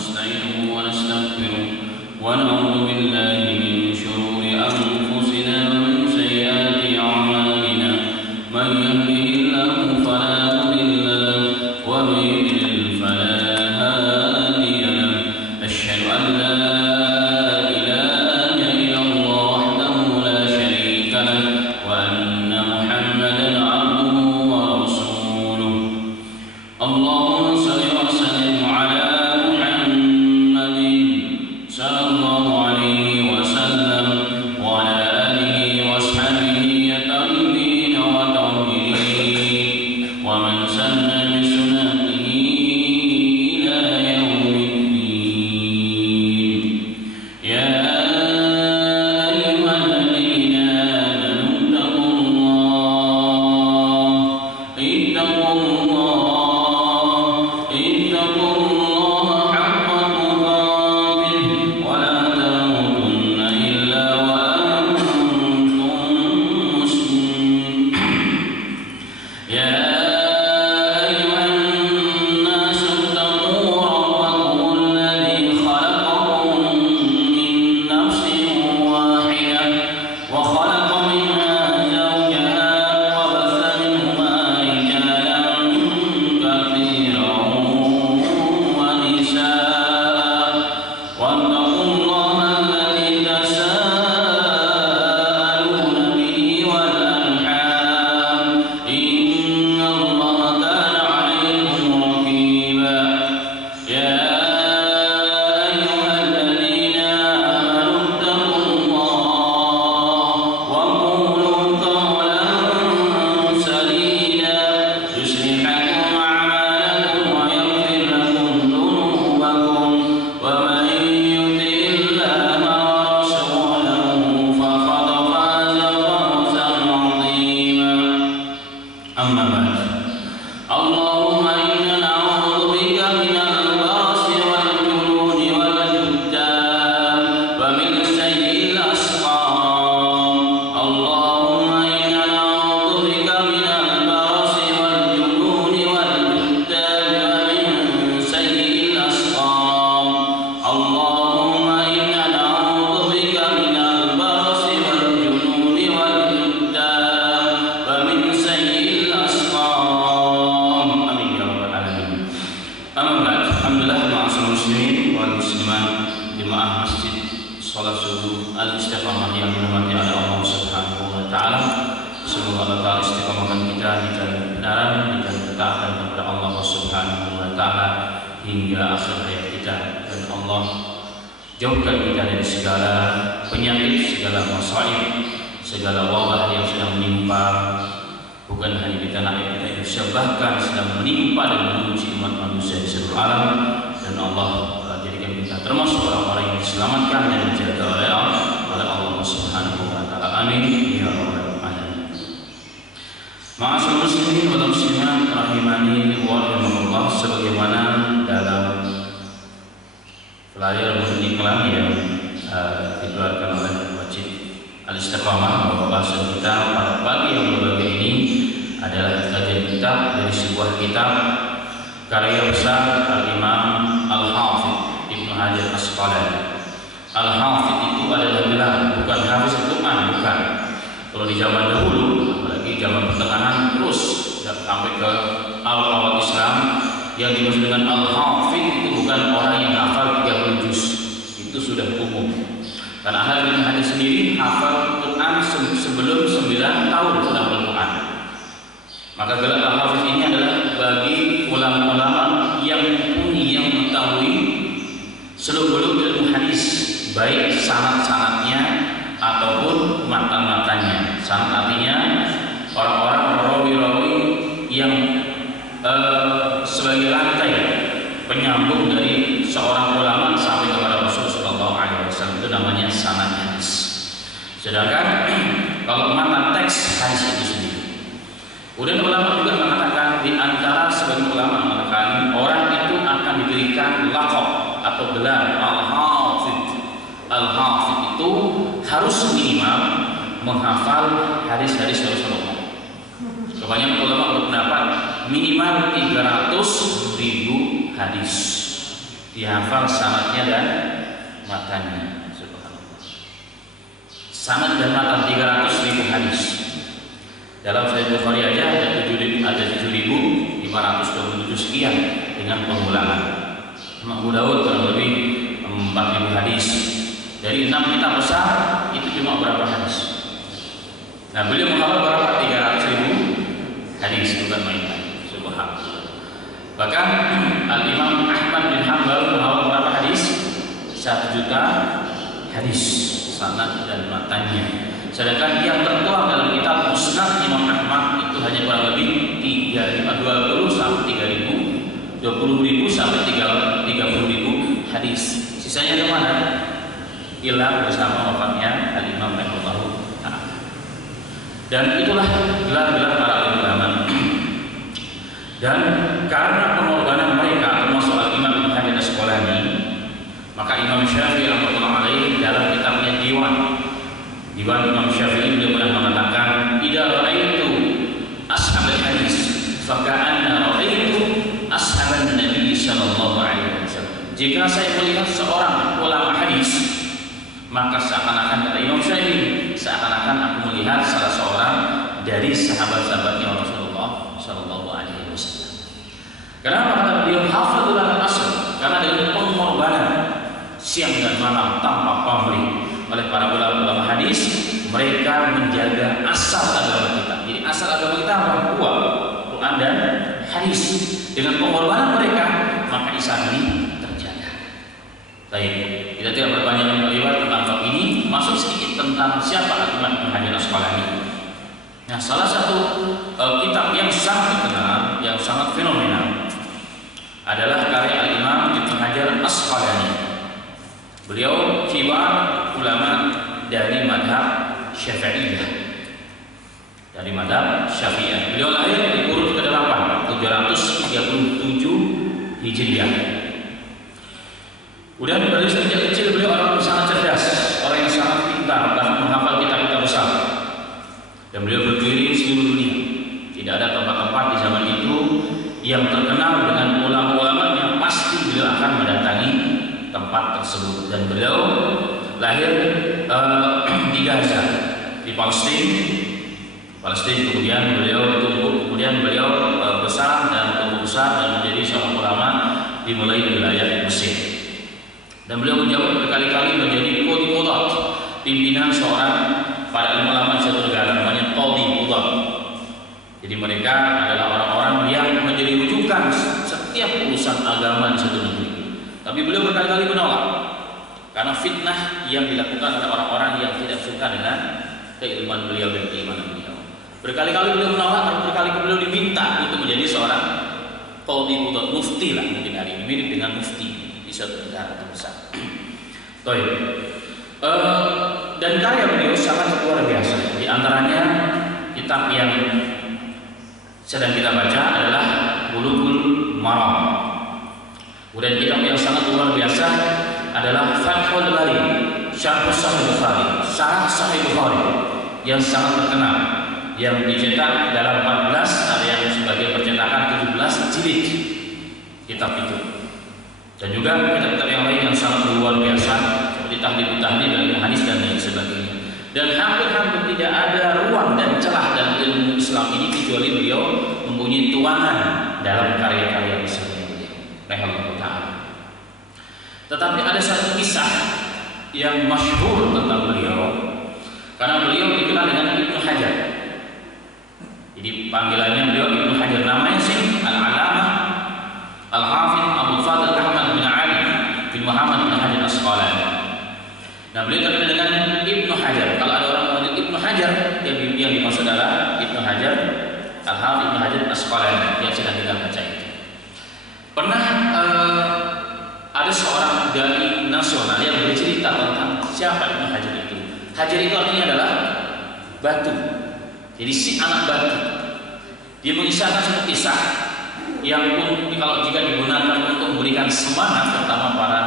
ونستعينه ونستغفره ونعوذ بالله من شرور أنفسنا ومن سيئات أعمالنا من يهده الله فلا مضل له ومن يضلل فلا هادي له أشهد أن لا إله إلا الله وحده لا شريك له وأن محمدا عبده ورسوله اللهم صل وسلم على محمد صلى الله عليه وسلم وعلى آله وأصحابه الطيبين والطاهرين ومن سن بسنته إلى يوم الدين يا أيها الذين آمنوا اتقوا الله حق تقاته ولا تموتن إلا وأنتم مسلمون يا أيها الناس اتقوا ربكم الذي خلقكم من نفس واحدة وخلق منها زوجها وبث منهما رجالا كثيرا ونساء واتقوا الله الذي تساءلون به والأرحام إن الله كان عليكم رقيبا يا أيها الذين آمنوا اتقوا الله وقولوا قولا سديدا يصلح لكم أعمالكم ويغفر لكم ذنوبكم ومن يطع الله ورسوله فقد فاز فوزا عظيما أما بعد اللهم إنا نعوذ بك من البرص والجنون والجذام ومن سيء الأسقام اللهم إنا نعوذ بك من البرص والجنون والجذام ومن سيء الأسقام اللهم إنا نعوذ بك من البرص والجنون والجذام ومن سيء الأسقام آمين يا رب العالمين. Amma ba'd, alhamdulillah ma'asyiral muslimin wal muslimat jemaah masjid salat subuh al-istiqamah yang dirahmati oleh Allah Subhanahu wa taala. Semoga Allah Ta'ala istiqamahkan kita di jalan kebenaran, di jalan ketaatan kepada Allah Subhanahu wa taala hingga akhir hayat kita, dan Allah jauhkan kita dari segala penyakit, segala masalah, segala wabah yang sedang menimpa bukan hanya di tanah air kita Indonesia, bahkan sedang menimpa dan menguji umat manusia di seluruh alam, dan Allah jadikan kita termasuk orang-orang yang diselamatkan dan dijaga oleh Allah Subhanahu wa taala. Amin ya rabbal alamin. Ma'asyiral muslimin wal muslimat rahimani wa rahimakumullah, sebagaimana dalam flyer iklan yang dikeluarkan oleh Masjid Al-Istiqamah, bahwa bahasan kita pada pagi yang berbahagia ini adalah kajian kitab dari sebuah kitab karya besar Al-Imam Al-Hafidh Ibnu Hajar Asqalani. Al-Hafidh itu adalah gelar, bukan hafiz Al-Quran, bukan. Kalau di zaman dahulu, apalagi zaman pertengahan, terus sampai ke awal-awal Islam, yang dimaksud dengan Al-Hafidh itu bukan orang yang hafal 30 juz, itu sudah umum. Karena ahli ilmu hadis sendiri hafal Quran sebelum 9 tahun sudah hafal Quran. Maka gelar Al-Hafidh ini adalah bagi ulama-ulama yang mumpuni, yang mengetahui seluk-beluk ilmu hadis, baik sanad-sanadnya ataupun matan-matannya. Sanad artinya orang-orang rawi-rawi yang sebagai rantai penyambung dari seorang ulama sampai kepada Rasul sallallahu alaihi wasallam, itu namanya sanad hadis. Sedangkan kalau matan teks hadis itu sendiri. Kemudian ulama juga mengatakan, di antara sebagian ulama mengatakan orang itu akan diberikan laqab atau gelar Al-Hafidh. Al-Hafidh itu harus minimal menghafal hadis-hadis Rasulullah. Kebanyakan ulama berpendapat minimal 300.000 hadis. dihafal sanadnya dan matanya. Subhanallah. Sanad dan matan 300.000 hadis. Dalam Sahih Bukhari aja ada 7.527 sekian dengan pengulangan. Abu Daud kurang lebih 4.000 hadis. Dari 6 kitab besar itu cuma berapa hadis? Nah, beliau menghafal berapa? 300.000 hadis, bukan main-main. Subhanallah. Bahkan Al-Imam Ahmad bin Hanbal menghafal berapa hadis? 1 juta hadis, sanad dan matanya. Sedangkan yang tertuang dalam kitab Musnad Imam Ahmad itu hanya kurang lebih 20 sampai 3.000, 20.000 sampai 30.000 hadis. Sisanya kemana? Hilang bersama wafatnya Al-Imam rahimahullah. Dan itulah gelar-gelar para ulama. Dan karena pengorbanan mereka termasuk Al-Imam Ibnu Hajar Asqalani, maka Imam Syafi'i rahimahullah alaihi dalam kitabnya Diwan Imam Syafi'i beliau pernah mengatakan, "Idza ra'aitu ashabal hadis, faka'anna ra'aitu ashaban Nabi sallallahu alaihi wasallam." Jika saya melihat seorang ulama hadis, maka seakan-akan kata Imam Syafi'i, seakan-akan aku melihat salah seorang dari sahabat-sahabatnya Rasulullah sallallahu alaihi wasallam. Kenapa kata beliau hafadzul asr? Karena dengan pengorbanan siang dan malam tanpa pamrih oleh para ulama hadis, mereka menjaga asal agama kita. Jadi asal agama kita apa? Quran dan hadis. Dengan pengorbanan mereka, maka Islam ini terjaga. Baik, kita tidak berpanjang lebar tentang bab ini. Masuk sedikit tentang siapa Al-Imam Ibnu Hajar Asqalani. Nah, salah satu kitab yang sangat terkenal, yang sangat fenomenal adalah karya Al-Imam Ibnu Hajar Asqalani. Beliau kibar ulama dari madhab Syafi'iyah. Dari madhab Syafi'iyah. Beliau lahir di kurun ke-8, 737 Hijriah. Kemudian dari sejak kecil beliau orang yang sangat cerdas, orang yang sangat pintar, bahkan menghafal kitab-kitab besar. Dan beliau berkeliling seluruh dunia. Tidak ada tempat-tempat di zaman itu yang terkenal dengan ulama-ulama yang pasti beliau akan mendatangi tempat tersebut. Dan beliau lahir di Gaza, di Palestina, kemudian beliau tumbuh, kemudian beliau besar dan tumbuh besar dan menjadi seorang ulama dimulai di wilayah Mesir. Dan beliau menjawab berkali-kali menjadi qadhi, pimpinan seorang para ulama suatu negara, namanya qadhi. Jadi mereka adalah orang-orang yang menjadi rujukan setiap urusan agama di suatu negeri. Tapi beliau berkali-kali menolak karena fitnah yang dilakukan oleh orang-orang yang tidak suka dengan keilmuan beliau dan keimanan beliau. Berkali-kali beliau menolak, dan berkali-kali beliau diminta untuk menjadi seorang qadhi, mufti lah mungkin hari ini, mirip dengan mufti di suatu negara terbesar. Dan karya beliau sangat luar biasa. Di antaranya kitab yang sedang kita baca adalah Bulughul Maram. Kemudian kitab yang sangat luar biasa adalah Fathul Bari, Syarh Sahih Bukhari, Syarh Sahih Bukhari yang sangat terkenal, yang dicetak dalam 14, ada yang sebagai percetakan 17 jilid kitab itu. Dan juga kitab-kitab yang lain yang sangat luar biasa seperti Tahlil dan Hadis dan lain sebagainya. Dan hampir-hampir tidak ada ruang dan celah dalam ilmu Islam ini kecuali beliau mempunyai tuangan dalam karya-karya besarnya beliau. Rahimahullah ta'ala. Tetapi ada satu kisah yang masyhur tentang beliau, karena beliau dikenal dengan Ibnu Hajar. Jadi panggilannya beliau Ibnu Hajar, namanya sih Al-Alamah Al-Hafidh Abdul Fadil Ahmad bin Ali bin Muhammad bin Hajar Asqalani. Nah, beliau terkenal dengan Ibnu Hajar. Kalau ada orang memanggil Ibnu Hajar, yang dimaksud adalah Ibnu Hajar Al-Hafidh Ibnu Hajar Asqalani yang sedang kita baca itu. Pernah ada seorang dai nasional yang bercerita tentang siapa Ibnu Hajar itu. Hajar itu artinya adalah batu. Jadi si anak batu. Dia mengisahkan satu kisah yang pun kalau jika digunakan untuk memberikan semangat, terutama para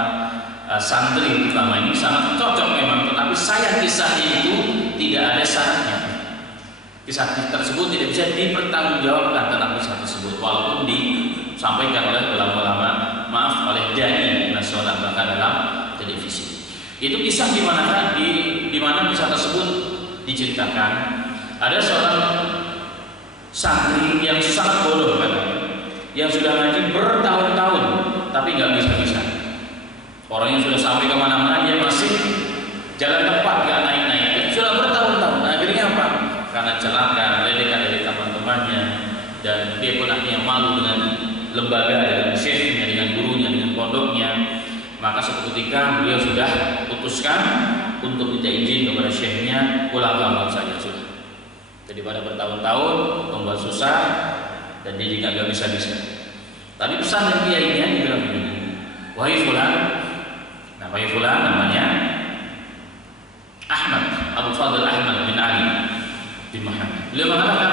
santri utama ini sangat cocok memang. Tetapi sayang kisahnya itu tidak ada syaratnya. Kisah tersebut tidak bisa dipertanggungjawabkan tentang kisah tersebut, walaupun disampaikan oleh ulama-ulama, oleh dai nasional bahkan dalam televisi. Itu kisah di mana kisah tersebut diceritakan ada seorang santri yang sangat bodoh katanya, yang sudah ngaji bertahun-tahun tapi nggak bisa-bisa. Orangnya sudah sampai kemana-mana dia masih jalan tepat, nggak naik-naik. Sudah bertahun-tahun. Akhirnya apa? Karena celaka, ledekan dari teman-temannya, dan dia pun akhirnya malu dengan lembaga, dengan syekhnya, dengan gurunya, dengan pondoknya. Maka suatu ketika beliau sudah putuskan untuk minta izin kepada syekhnya, pulang kampung saja sudah. Daripada bertahun-tahun membuat susah dan dia juga nggak bisa-bisa. Tapi pesan dari kiainya dibilang begini, wahai fulan, wahai fulan namanya Ahmad, Abu Fadl Ahmad bin Ali bin Muhammad. Beliau mengatakan,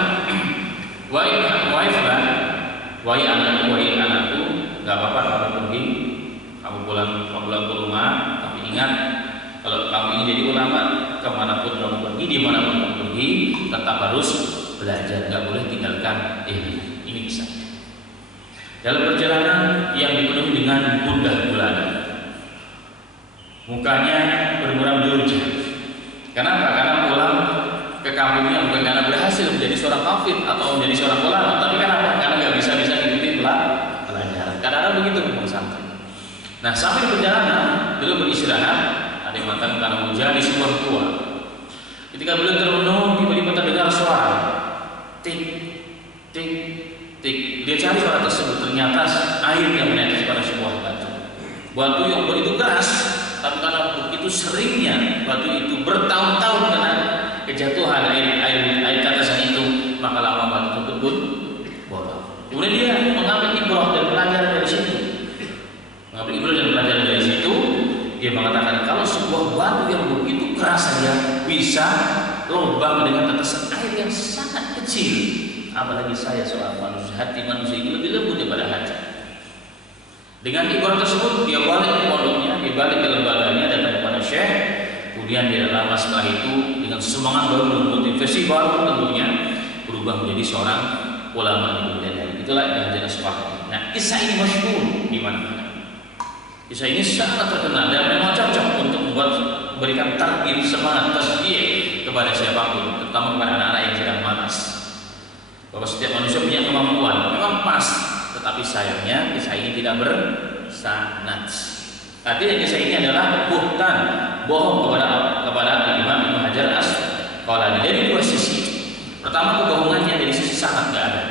wahai fulan, wahai anakku, nggak apa-apa kamu pergi, kamu pulang ke rumah, tapi ingat kalau kamu ingin jadi ulama, kemanapun kamu pergi, dimanapun kamu pergi, tetap harus belajar, nggak boleh tinggalkan ilmu. Ini bisa. Dalam perjalanan yang dipenuhi dengan gundah gulana, mukanya bermuram durja. Kenapa? Karena pulang ke kampungnya bukan karena berhasil menjadi seorang hafid atau menjadi seorang ulama, tapi kenapa? Karena nggak bisa ngikutin pelajaran. Kadang-kadang begitu santri. Nah, sampai di perjalanan beliau beristirahat. Ada yang mengatakan karena hujan di sebuah gua. Ketika beliau termenung, tiba-tiba terdengar suara tik, tik, tik. Dia cari suara tersebut, ternyata air yang menetes pada sebuah batu. Batu yang begitu keras, tapi karena begitu seringnya batu itu bertahun-tahun kena kejatuhan air tetesan itu, maka lama batu tersebut pun bolong. Kemudian dia mengambil ibrah dan pelajaran dari situ. Dia mengatakan kalau sebuah batu yang begitu keras saja bisa lubang dengan tetesan air yang sangat kecil, apalagi saya seorang manusia, hati manusia ini lebih lembut daripada hati. Dengan ibarat tersebut dia balik ke pondoknya, dia balik ke lembaganya, datang kepada syekh. Kemudian dia lama setelah itu dengan semangat baru dan motivasi baru tentunya berubah menjadi seorang ulama di kemudian hari. Itulah yang jadi sepakat. Nah, kisah ini masyhur di mana-mana. Kisah ini sangat terkenal dan memang cocok untuk memberikan target semangat tasbih kepada siapapun, terutama kepada anak-anak yang sedang malas. Bahwa setiap manusia punya kemampuan, memang pas, tetapi sayangnya kisah ini tidak bersanad. Artinya kisah ini adalah buhtan, bohong kepada Imam Ibnu Hajar Asqalani dari dua sisi. Pertama, kebohongannya dari sisi sanad tidak ada.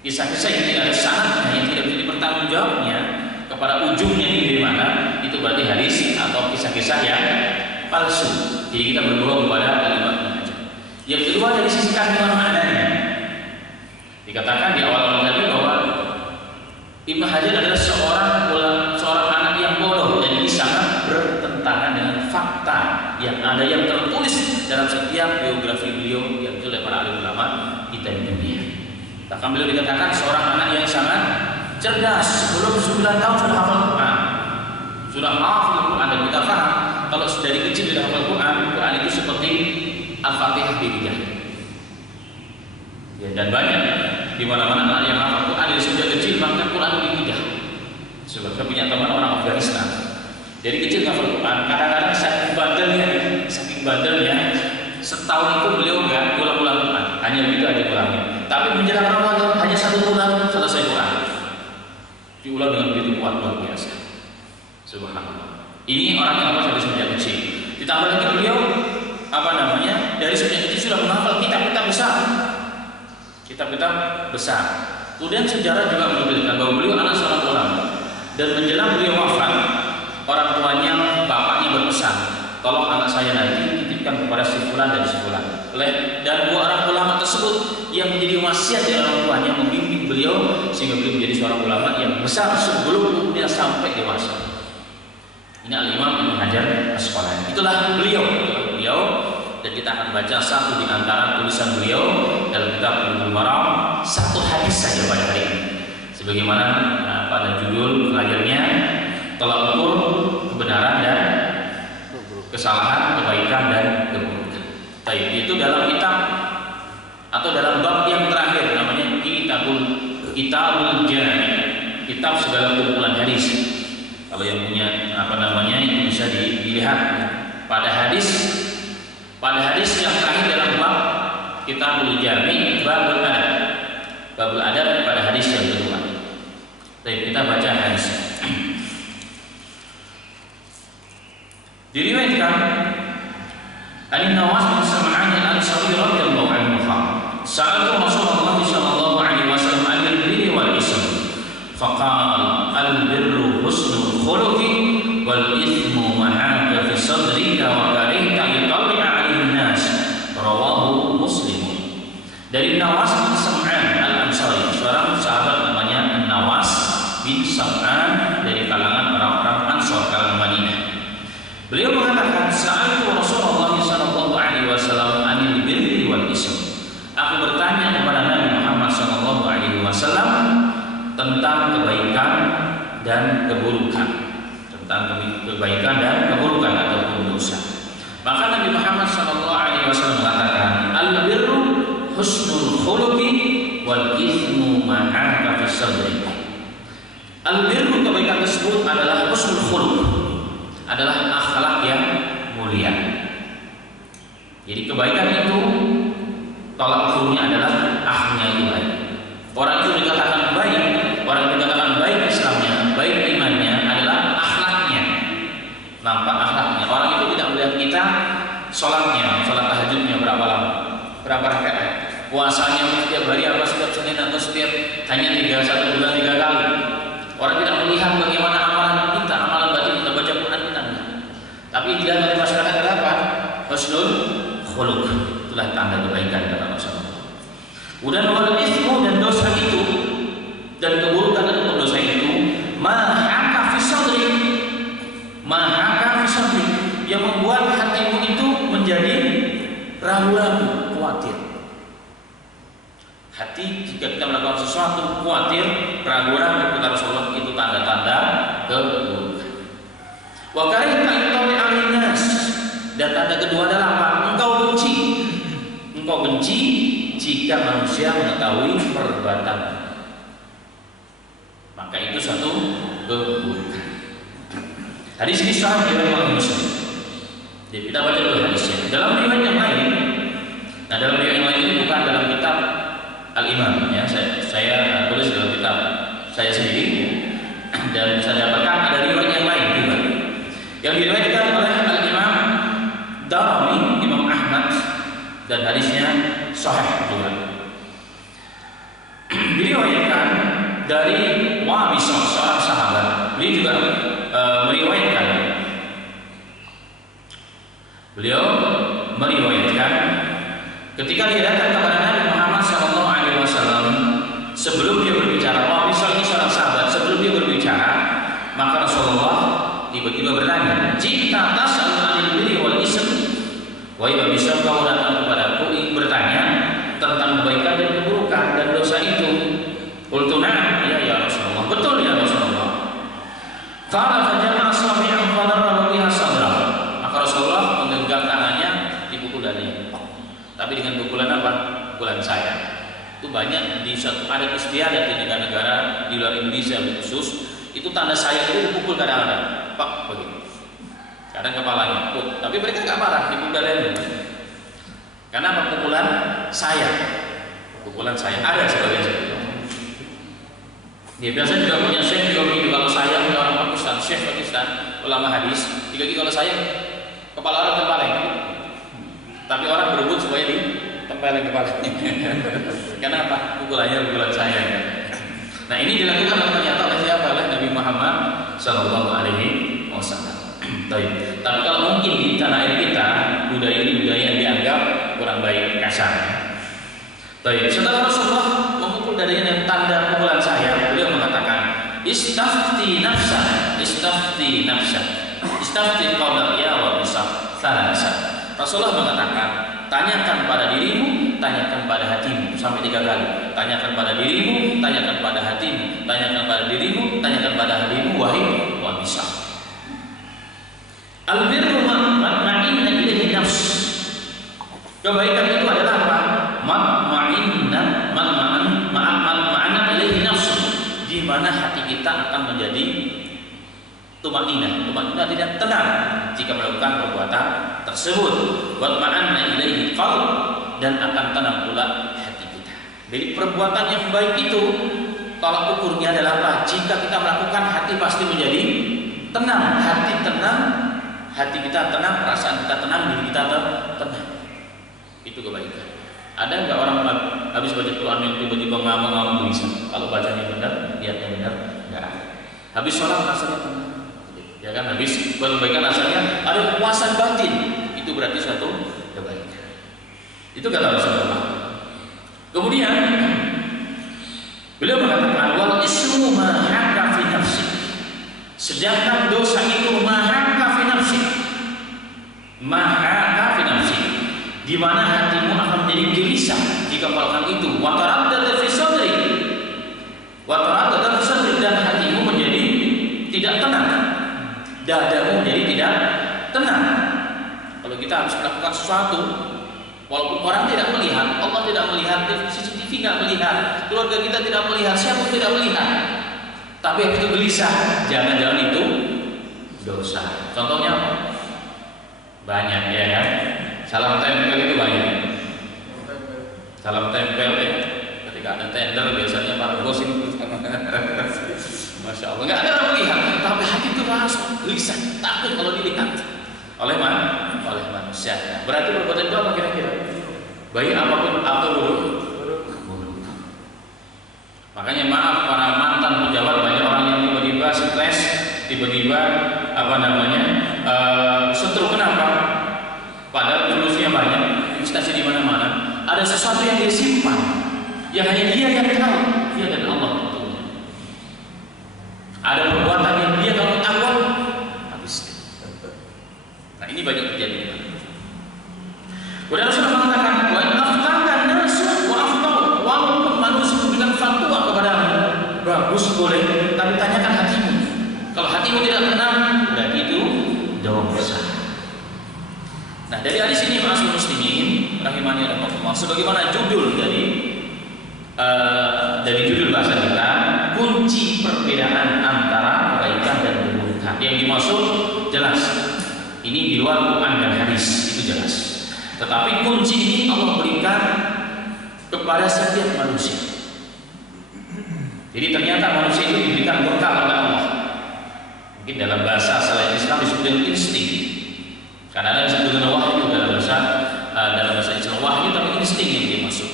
Kisah-kisah ini tidak ada sanadnya, yang tidak bisa dipertanggungjawabnya kepada ujungnya ini dari mana, itu berarti hadis atau kisah-kisah yang palsu. Jadi kita berbohong kepada Imam Ibnu Hajar. Yang kedua, dari sisi kandungan maknanya. Dikatakan di awal-awal tadi bahwa Ibnu Hajar adalah seorang anak yang bodoh, dan ini sangat bertentangan dengan fakta yang ada yang tertulis dalam setiap biografi beliau yang ditulis oleh para alim ulama kita di dunia. Bahkan beliau dikatakan seorang anak yang sangat cerdas, sebelum 9 tahun sudah hafal Quran, sudah hafal Quran, dan kita paham kalau dari kecil sudah hafal Quran itu seperti Al-Fatihah di lidah. Ya, dan banyak di mana-mana anak yang hafal Quran dari sejak kecil bahkan Quran di lidah. Sebab saya punya teman orang Afghanistan, dari kecil hafal Quran, kadang-kadang saking bandelnya, setahun itu beliau nggak ulang-ulang Quran, hanya begitu aja ulangnya. Tapi menjelang Ramadan hanya 1 bulan selesai Quran. Diulang dengan begitu kuat, luar biasa. Subhanallah. Ini orang yang hafal dari sejak kecil. Ditambah lagi beliau dari sejak kecil sudah menghafal kitab-kitab besar. Kemudian sejarah juga menyebutkan bahwa beliau anak seorang ulama, dan menjelang beliau wafat, orang tuanya, bapaknya berpesan, tolong anak saya nanti titipkan kepada si fulan dan si fulan. Dan dua orang ulama tersebut yang menjadi wasiat dari orang tuanya membimbing beliau sehingga beliau menjadi seorang ulama yang besar sebelum dia sampai dewasa. Ini Al-Imam Ibnu Hajar Asqalani. Itulah beliau, dan kita akan baca satu di antara tulisan beliau dalam kitab Bulughul Maram, satu hadis saja pada hari ini. Sebagaimana pada judul pelajarnya, tolak ukur kebenaran dan kesalahan, kebaikan dan keburukan. Baik, itu dalam kitab atau dalam bab yang terakhir namanya Kitabul Jami', kitab segala kumpulan hadis. Kalau yang punya itu bisa dilihat pada hadis yang terakhir dalam bab Kitabul Jami' babul adab pada hadis yang kedua. Baik, kita baca hadis. Diriwayatkan An-Nawas bin Sam'an al-Ansari radhiyallahu anhu sa'altu Rasulullah sallallahu alaihi wasallam 'anil birri wal ism faqala al-birru husnul khuluqi wal ithmu ma'aka fi sadrika wa karihta yutalli'a 'alaihi nas rawahu Muslim. Dari Nawas bin Sam'an al-Ansari, seorang sahabat namanya Nawas bin Sam'an dari kalangan orang-orang Ansar kalangan Madinah. Beliau mengatakan, sa'altu Rasulullah sallallahu alaihi wasallam 'anil birri wal ism. Aku bertanya kepada Nabi Muhammad sallallahu alaihi wasallam tentang kebaikan dan keburukan. Tentang kebaikan dan keburukan ataupun dosa. Maka Nabi Muhammad sallallahu alaihi wasallam mengatakan, al-birru husnul khuluqi wal ithmu ma'aka fi sadri. Al-birru, kebaikan tersebut adalah husnul khuluq, adalah akhlak yang mulia. Jadi kebaikan itu tolak ukurnya adalah akhlaknya itu baik. Orang itu dikatakan baik, orang itu dikatakan baik Islamnya, baik imannya adalah akhlaknya. Nampak akhlaknya. Orang itu tidak melihat kita sholatnya, sholat tahajudnya berapa lama, berapa rakaat, puasanya setiap hari apa setiap Senin atau setiap hanya 1 bulan 3 kali. Orang tidak melihat bagaimana amalan kita, amalan batin kita baca Quran kita. Tapi dilihat oleh masyarakat apa? Husnul khuluq. Itulah tanda kebaikan kata Rasulullah. Kemudian wal ithmu, dan dosa itu dan keburukan atau dosa itu mahaka fi sadri, mahaka fi sadri, yang membuat hatimu itu menjadi ragu-ragu, khawatir. Hati jika kita melakukan sesuatu khawatir, ragu-ragu, kata Rasulullah, itu tanda-tanda keburukan. Wa karihta yutalli'a 'alaihi nas, dan tanda kedua adalah apa? Engkau benci jika manusia mengetahui perbuatan. Maka itu satu keburukan. Hadis ini sahih riwayat Muslim. Jadi kita baca dulu hadisnya. Dalam riwayat yang lain, nah dalam riwayat yang lain ini bukan dalam kitab Al-Imam, ya. Saya tulis dalam kitab saya sendiri, dan saya dapatkan ada riwayat yang lain juga yang diriwayatkan oleh Al-Imam Darimi, Imam Ahmad, dan hadisnya sahih juga. Diriwayatkan dari Wabisah, seorang sahabat. Beliau juga meriwayatkan ketika dia datang kepada Nabi Muhammad SAW, sebelum dia berbicara, Wabisah ini seorang sahabat, sebelum dia berbicara, maka Rasulullah tiba-tiba bertanya, "Jika tas'al 'anil birri wal ism?" Wahai Wabisah, kau datang kepadaku ingin bertanya tentang kebaikan dan keburukan dan dosa itu. Qultu na'am, ya Rasulullah, betul ya Rasulullah. Qala fajama'a asabi'ahu fa daraba biha sadrah. Maka Rasulullah menggenggam tangannya, dipukul dadanya. Tapi dengan pukulan apa? Pukulan saya. Itu banyak di suatu adat istiadat di negara-negara di luar Indonesia khusus, itu tanda saya itu dipukul kadang-kadang, pak begitu. Kadang kepalanya, tapi mereka nggak marah, dipukul dadanya. Karena apa? Pukulan saya ada sebagian seperti itu. Dia biasa juga punya syekh juga begitu. Kalau saya punya orang Pakistan, syekh Pakistan, ulama hadis, kalau saya kepala orang tempeleng. Tapi orang berebut supaya ditempeleng kepalanya. Karena apa? Pukulan saya. Nah ini dilakukan ternyata oleh siapa? Oleh Nabi Muhammad Sallallahu Alaihi Wasallam. Tapi kalau mungkin di tanah air kita budaya ini budaya yang dianggap kurang baik, kasar. Setelah Rasulullah memukul dadanya dan tanda pukulan saya, beliau mengatakan, istafti nafsa, istafti qadar ya wa bisah thalasa. Rasulullah mengatakan, tanyakan pada dirimu, tanyakan pada hatimu, sampai 3 kali. Tanyakan pada dirimu, tanyakan pada hatimu, tanyakan pada dirimu, tanyakan pada hatimu, wahai wa bisah. Al-birru ma'inna ilaihi nafs. Kebaikan itu adalah apa? Ma'ana ilaihi nafs, di mana hati kita akan menjadi tumanina tidak tenang jika melakukan perbuatan tersebut. Wa ma'anna ilaihi qalb, dan akan tenang pula hati kita. Jadi perbuatan yang baik itu tolak ukurnya adalah apa? Jika kita melakukan, hati pasti menjadi tenang. Hati tenang, hati kita tenang, perasaan kita tenang, diri kita tenang. Itu kebaikan. Ada nggak orang habis baca Quran yang tiba-tiba ngamuk-ngamuk bisa? Kalau bacanya benar, niatnya benar, nggak ada. Habis sholat rasanya tenang, ya kan? Habis kebaikan rasanya ada kepuasan batin. Itu berarti suatu kebaikan. Itu kata Rasulullah. Kemudian beliau mengatakan wal ismu ma haka fi nafsi. Sedangkan dosa itu ma haka fi nafsi. Ma haka fi nafsi, di mana hatimu akan menjadi gelisah jika melakukan itu. Wa taraddada fi sadri. Wa taraddada fi sadri, dan hatimu menjadi tidak tenang. Dadamu menjadi tidak tenang. Kalau kita harus melakukan sesuatu, walaupun orang tidak melihat, Allah tidak melihat, CCTV tidak melihat, keluarga kita tidak melihat, siapa tidak melihat, tapi itu gelisah, jangan-jangan itu dosa. Contohnya banyak, ya kan? Salam tempel itu banyak. Salam tempel ya, ketika ada tender biasanya para bos itu Masya Allah, nggak ada orang melihat, tapi hati itu langsung gelisah, takut kalau dilihat oleh manusia. Berarti perbuatan itu apa kira-kira? Baik apapun atau buruk. Makanya maaf para mantan pejabat, banyak orang yang tiba-tiba stres, tiba-tiba stroke. Kenapa? Padahal solusinya banyak, investasi di mana-mana. Ada sesuatu yang dia simpan, yang hanya dia yang tahu, dia dan Allah tentunya. Ada perbuatan yang dia kalau tahu habis. Nah ini banyak terjadi. Kemudian Rasulullah mengatakan, wa aftakan nasu wa aftau, walaupun manusia memberikan fatwa kepadamu, bagus boleh, tapi tanyakan hatimu. Kalau hatimu tidak tenang, berarti itu dosa. Nah dari hadis ini ma'asyiral muslimin rahimani rahimakumullah, sebagaimana judul dari judul bahasa kita, kunci perbedaan antara kebaikan dan keburukan. Yang dimaksud jelas, ini di luar Quran dan hadis, itu jelas. Tetapi kunci ini Allah berikan kepada setiap manusia. Jadi ternyata manusia itu diberikan berkah oleh Allah. Mungkin dalam bahasa selain Islam disebut dengan insting. Karena ada disebut dengan wahyu dalam bahasa Islam wahyu, tapi insting yang dimaksud.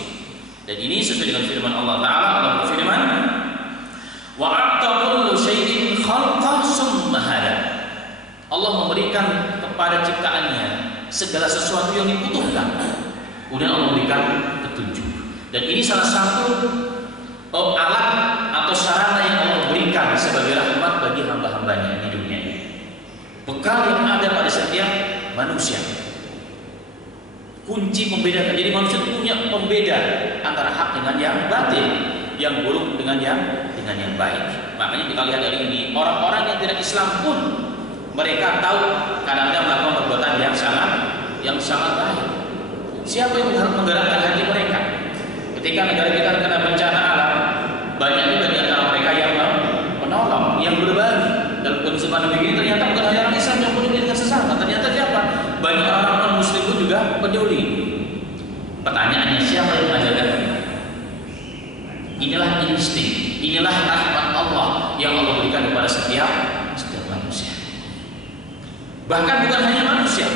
Dan ini sesuai dengan firman Allah Ta'ala. Allah berfirman, wa a'ta kullu syai'in khalqa summa hada. Allah memberikan kepada ciptaannya segala sesuatu yang dibutuhkan, kemudian Allah memberikan petunjuk. Dan ini salah satu alat atau sarana yang Allah berikan sebagai rahmat bagi hamba-hambanya di dunia ini. Bekal yang ada pada setiap manusia. Kunci membedakan. Jadi manusia punya pembeda antara hak dengan yang batil, yang buruk dengan yang baik. Makanya kita lihat dari ini, orang-orang yang tidak Islam pun mereka tahu kadang-kadang melakukan perbuatan yang sangat baik. Siapa yang menggerakkan hati mereka? Ketika negara kita kena bencana alam, banyak juga di antara mereka yang menolong, yang berbagi. Dalam kondisi pandemi ini ternyata bukan hanya orang Islam yang peduli dengan sesama, ternyata siapa? Banyak orang non-Muslim pun juga peduli. Pertanyaannya, siapa yang mengajarkan? Inilah insting, inilah rahmat Allah yang Allah berikan kepada setiap manusia. Bahkan bukan hanya manusia,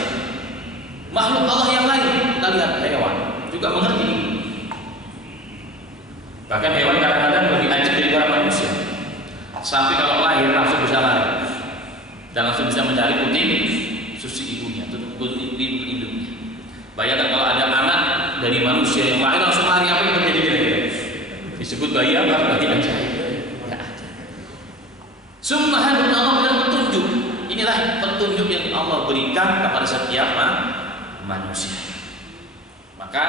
makhluk Allah yang lain. Kita lihat hewan juga mengerti ini. Bahkan hewan kadang-kadang lebih ajib daripada manusia. Sampai kalau lahir langsung bisa lari dan langsung bisa mencari putih susu ibunya, putih induknya. Bayangkan kalau ada anak dari manusia yang lahir langsung lari, apa yang terjadi kira-kira? Disebut bayi apa? Bayi ajaib. Subhanallah, Allah berikan petunjuk. Inilah petunjuk yang Allah berikan kepada setiap manusia. Maka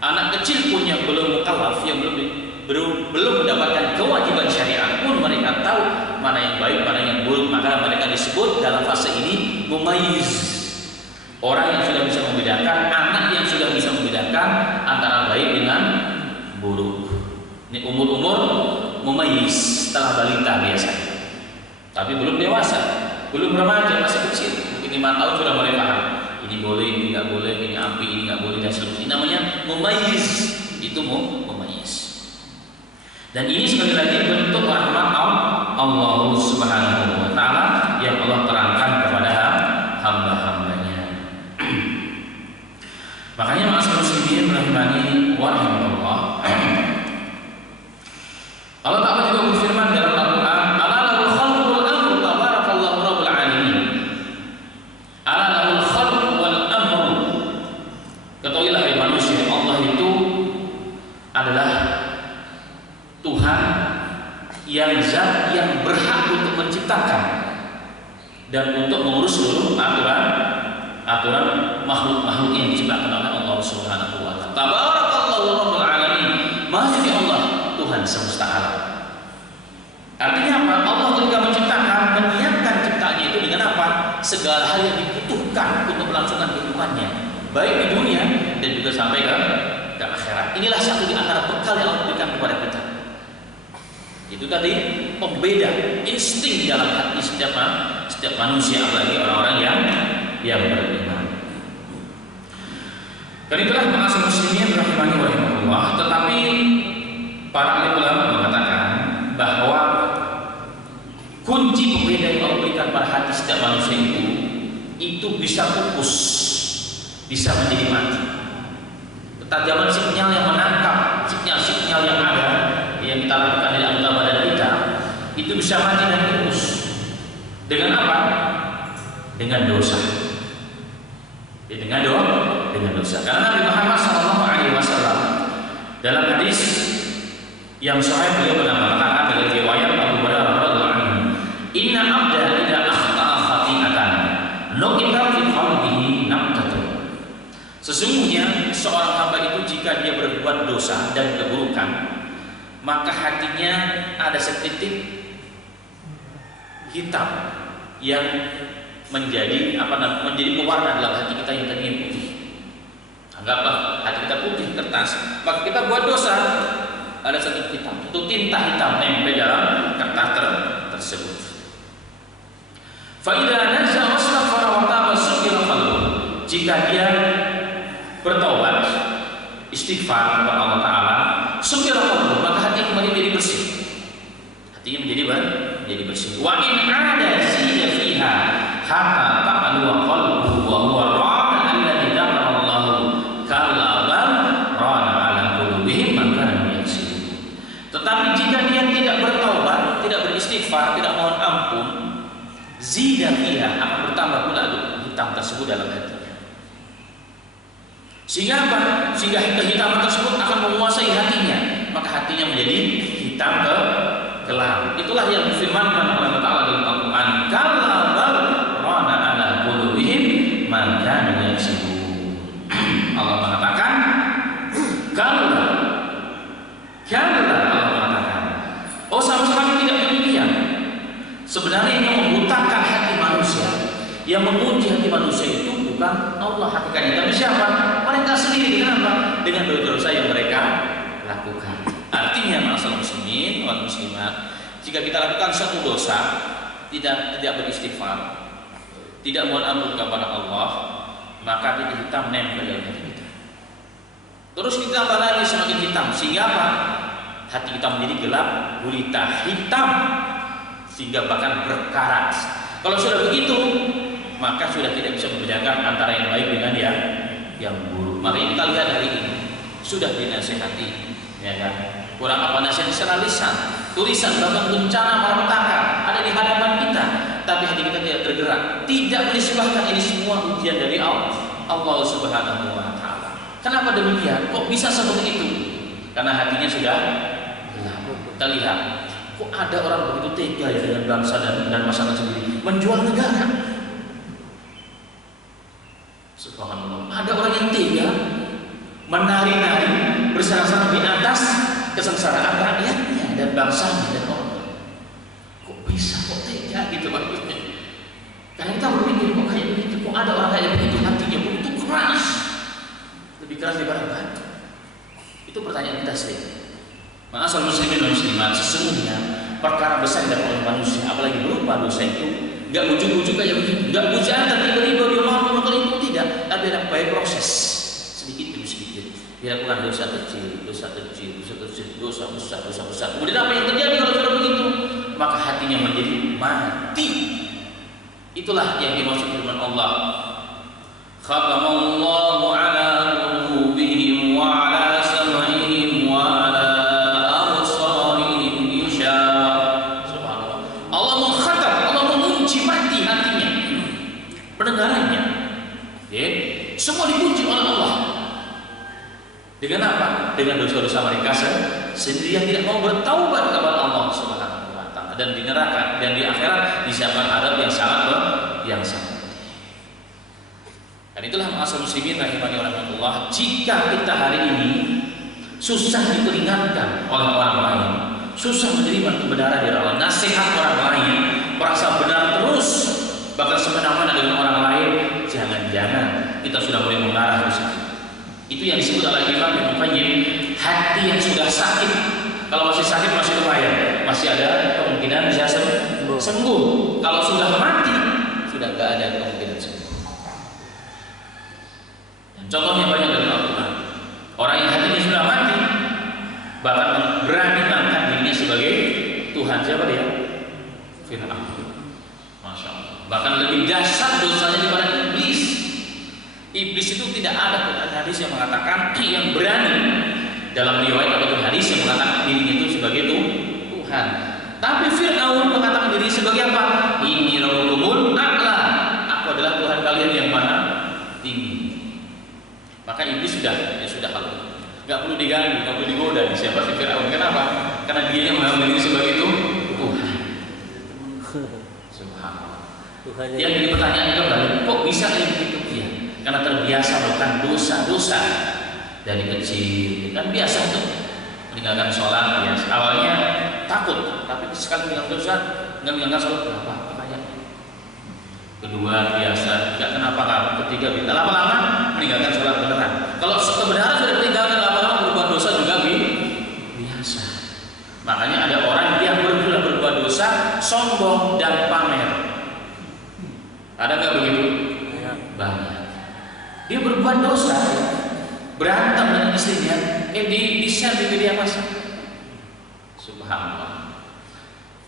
anak kecil pun yang belum mukallaf, yang belum mendapatkan kewajiban syariat pun mereka tahu mana yang baik, mana yang buruk. Maka mereka disebut dalam fase ini mumayyiz, orang yang sudah bisa membedakan, anak yang sudah bisa membedakan antara baik dengan buruk. Ini umur-umur mumayyiz, setelah balita biasanya. tapi belum dewasa, belum remaja, masih kecil, mungkin 5 tahun sudah mulai paham. Ini boleh, ini nggak boleh, ini api, ini nggak boleh, dan seterusnya. Ini namanya mumayyiz, itu mumayyiz. Dan ini sekali lagi bentuk rahmat Allah Subhanahu wa Ta'ala yang Allah terangkan kepada hamba-hambanya. Makanya ma'asyiral muslimin rahimani wa rahimakumullah, Allah Ta'ala juga berfirman dalam Al-Quran, ala lahul khalqu wal amru tabarakallahu rabbul alamin. Ala lahul khalqu wal amru. Ketahuilah hai manusia, Allah itu adalah Tuhan yang zat yang berhak untuk menciptakan dan untuk mengurus seluruh aturan makhluk-makhluk yang diciptakan oleh Allah Subhanahu wa Ta'ala. Tabarakallahu rabbul alamin. Maha suci Allah, Tuhan semesta alam. Artinya apa? Allah ketika menciptakan, menyiapkan ciptaannya itu dengan apa? Segala hal yang dibutuhkan untuk melangsungkan kehidupannya, baik di dunia dan juga sampai ke akhirat. Inilah satu di antara bekal yang Allah berikan kepada kita. Itu tadi pembeda insting di dalam hati setiap manusia, apalagi orang-orang yang beriman. Dan itulah ma'asyiral muslimin rahimani wa rahimakumullah. Tetapi para ulama mengatakan bahwa kunci pembeda yang Allah berikan pada hati setiap manusia itu bisa pupus, bisa menjadi mati. Ketajaman sinyal yang menangkap sinyal yang ada yang kita lakukan di anggota badan kita itu bisa mati dan pupus. Dengan apa? Dengan dosa. Dengan dosa. Karena Nabi Muhammad SAW dalam hadis yang sahih beliau mengatakan dari riwayat Abu Hurairah radhiyallahu anhu, "Inna 'abda idza akhta'a khati'atan nuqita fi qalbihi naqtatun." Sesungguhnya seorang hamba itu jika dia berbuat dosa dan keburukan, maka hatinya ada setitik hitam yang menjadi pewarna dalam hati kita yang tadinya putih. Anggaplah hati kita putih kertas, maka kita buat dosa, ada satu hitam, itu tinta hitam nempel dalam kertas tersebut. Fa idza naza wastaghfara wa taba suqila qalbu. Jika dia bertaubat, istighfar kepada Allah Taala, suqila qalbu, maka hati kembali menjadi bersih. Hatinya menjadi bersih. Wa in ada zida fiha hatta ta'alu qalbu wa huwa rana alladhi dzakara Allah kalla bal rana ala qulubihim man kanu yaksibun. Tetapi jika dia tidak bertaubat, tidak beristighfar, tidak mohon ampun, zida fiha, akan bertambah pula hitam tersebut dalam hatinya. Sehingga apa? Sehingga kehitaman tersebut akan menguasai hatinya, maka hatinya menjadi hitam kelam. Itulah yang difirmankan oleh Allah Ta'ala dalam Al-Quran, kalla bal rana ala qulubihim ma kanu yaksibun. Allah mengatakan kalla Allah mengatakan, oh sama sekali tidak demikian. Sebenarnya yang membutakan hati manusia, yang mengunci hati manusia itu bukan Allah hakikatnya, tapi siapa? Mereka sendiri. Dengan apa? Dengan dosa-dosa yang mereka lakukan. Artinya ma'asyiral muslimin wal muslimat, jika kita lakukan suatu dosa, tidak beristighfar, tidak mohon ampun kepada Allah, maka titik hitam nempel dalam hati kita. Terus kita tambah lagi semakin hitam, sehingga apa? Hati kita menjadi gelap, gulita, hitam, sehingga bahkan berkarat. Kalau sudah begitu, maka sudah tidak bisa membedakan antara yang baik dengan yang buruk. Makanya kita lihat hari ini sudah dinasihati, ya kan? Kurang apa nasihat secara lisan, tulisan, bahkan bencana malapetaka ada di hadapan kita, tapi hati kita tidak tergerak, tidak menisbahkan ini semua ujian dari Allah Subhanahu wa Ta'ala. Kenapa demikian? Kok bisa seperti itu? Karena hatinya sudah gelap. Kita lihat, kok ada orang begitu tega ya dengan bangsa dan masyarakat sendiri, menjual negara. Subhanallah, ada orang yang tega menari-nari bersama-sama di atas kesengsaraan rakyatnya dan bangsanya dan orang. Kok bisa, kok tega gitu maksudnya? Karena kita berpikir kok kayak begitu, kok ada orang kayak begitu, hatinya begitu keras, lebih keras daripada batu. Itu pertanyaan kita sendiri. Ma'asyiral muslimin wal muslimat, sesungguhnya perkara besar yang oleh manusia, apalagi berupa dosa itu nggak ujuk-ujuk kayak begitu, nggak bujantan tiba-tiba dia mau melakukan itu, tidak, tapi ada upaya proses sedikit demi sedikit. Dia lakukan dosa kecil, dosa besar. Kemudian apa yang terjadi kalau sudah begitu? Maka hatinya menjadi mati. Itulah yang dimaksud firman Allah. Khatamallahu ala qulubihim wa ala sam'ihim wa ala absarihim ghishawa. Subhanallah. Allah mengkhatam, Allah mengunci mati hatinya, pendengarannya. Ya, semua dikunci oleh Allah. Dengan apa? Dengan dosa-dosa mereka sendiri yang tidak mau bertaubat kepada Allah Subhanahu wa taala, dan di neraka dan di akhirat disiapkan adab yang sangat pedih. Dan itulah ma'asyiral muslimin rahimani wa rahimakumullah, jika kita hari ini susah diperingatkan oleh orang lain, susah menerima kebenaran dari Allah, nasihat orang lain, merasa benar terus, bahkan semena-mena dengan orang lain, jangan-jangan kita sudah mulai mengarah ke situ. Itu yang disebut oleh Imam Ibnu Qayyim, hati yang sudah sakit. Kalau masih sakit masih lumayan, masih ada kemungkinan bisa sembuh. Kalau sudah mati, sudah tidak ada kemungkinan sembuh. Dan contohnya banyak dalam Al-Quran. Orang yang hatinya sudah mati, bahkan berani mengangkat dirinya sebagai Tuhan. Siapa dia? Fir'aun. Masya Allah. Bahkan lebih dahsyat dosanya daripada iblis. Iblis itu tidak ada hadis yang mengatakan yang berani dalam riwayat ataupun hadis yang mengatakan dirinya itu sebagai Tuhan. Tapi Fir'aun mengatakan diri sebagai apa? Inni rabbukumul a'la. Aku adalah Tuhan kalian yang maha tinggi. Maka iblis sudah halu. Enggak perlu diganggu, enggak perlu digoda siapa si Fir'aun. Kenapa? Karena dia yang menganggap diri sebagai Tuhan. Subhanallah. Yang jadi pertanyaan kembali, kok bisa kayak begitu? Ya, karena terbiasa melakukan dosa-dosa dari kecil. Kan biasa tuh meninggalkan sholat ya. Awalnya takut, tapi sekali meninggalkan dosa, nggak meninggalkan sholat berapa? Banyak. Kedua biasa, nggak kenapa-napa. Ketiga bisa. Lama-lama meninggalkan sholat beneran. Kalau kebenaran sudah ditinggalkan, lama-lama berbuat dosa juga biasa. Makanya ada orang yang berbuat dosa, sombong dan pamer. Ada nggak begitu? Banyak. Dia berbuat dosa, berantem dengan istrinya, di-share di media massa. Subhanallah.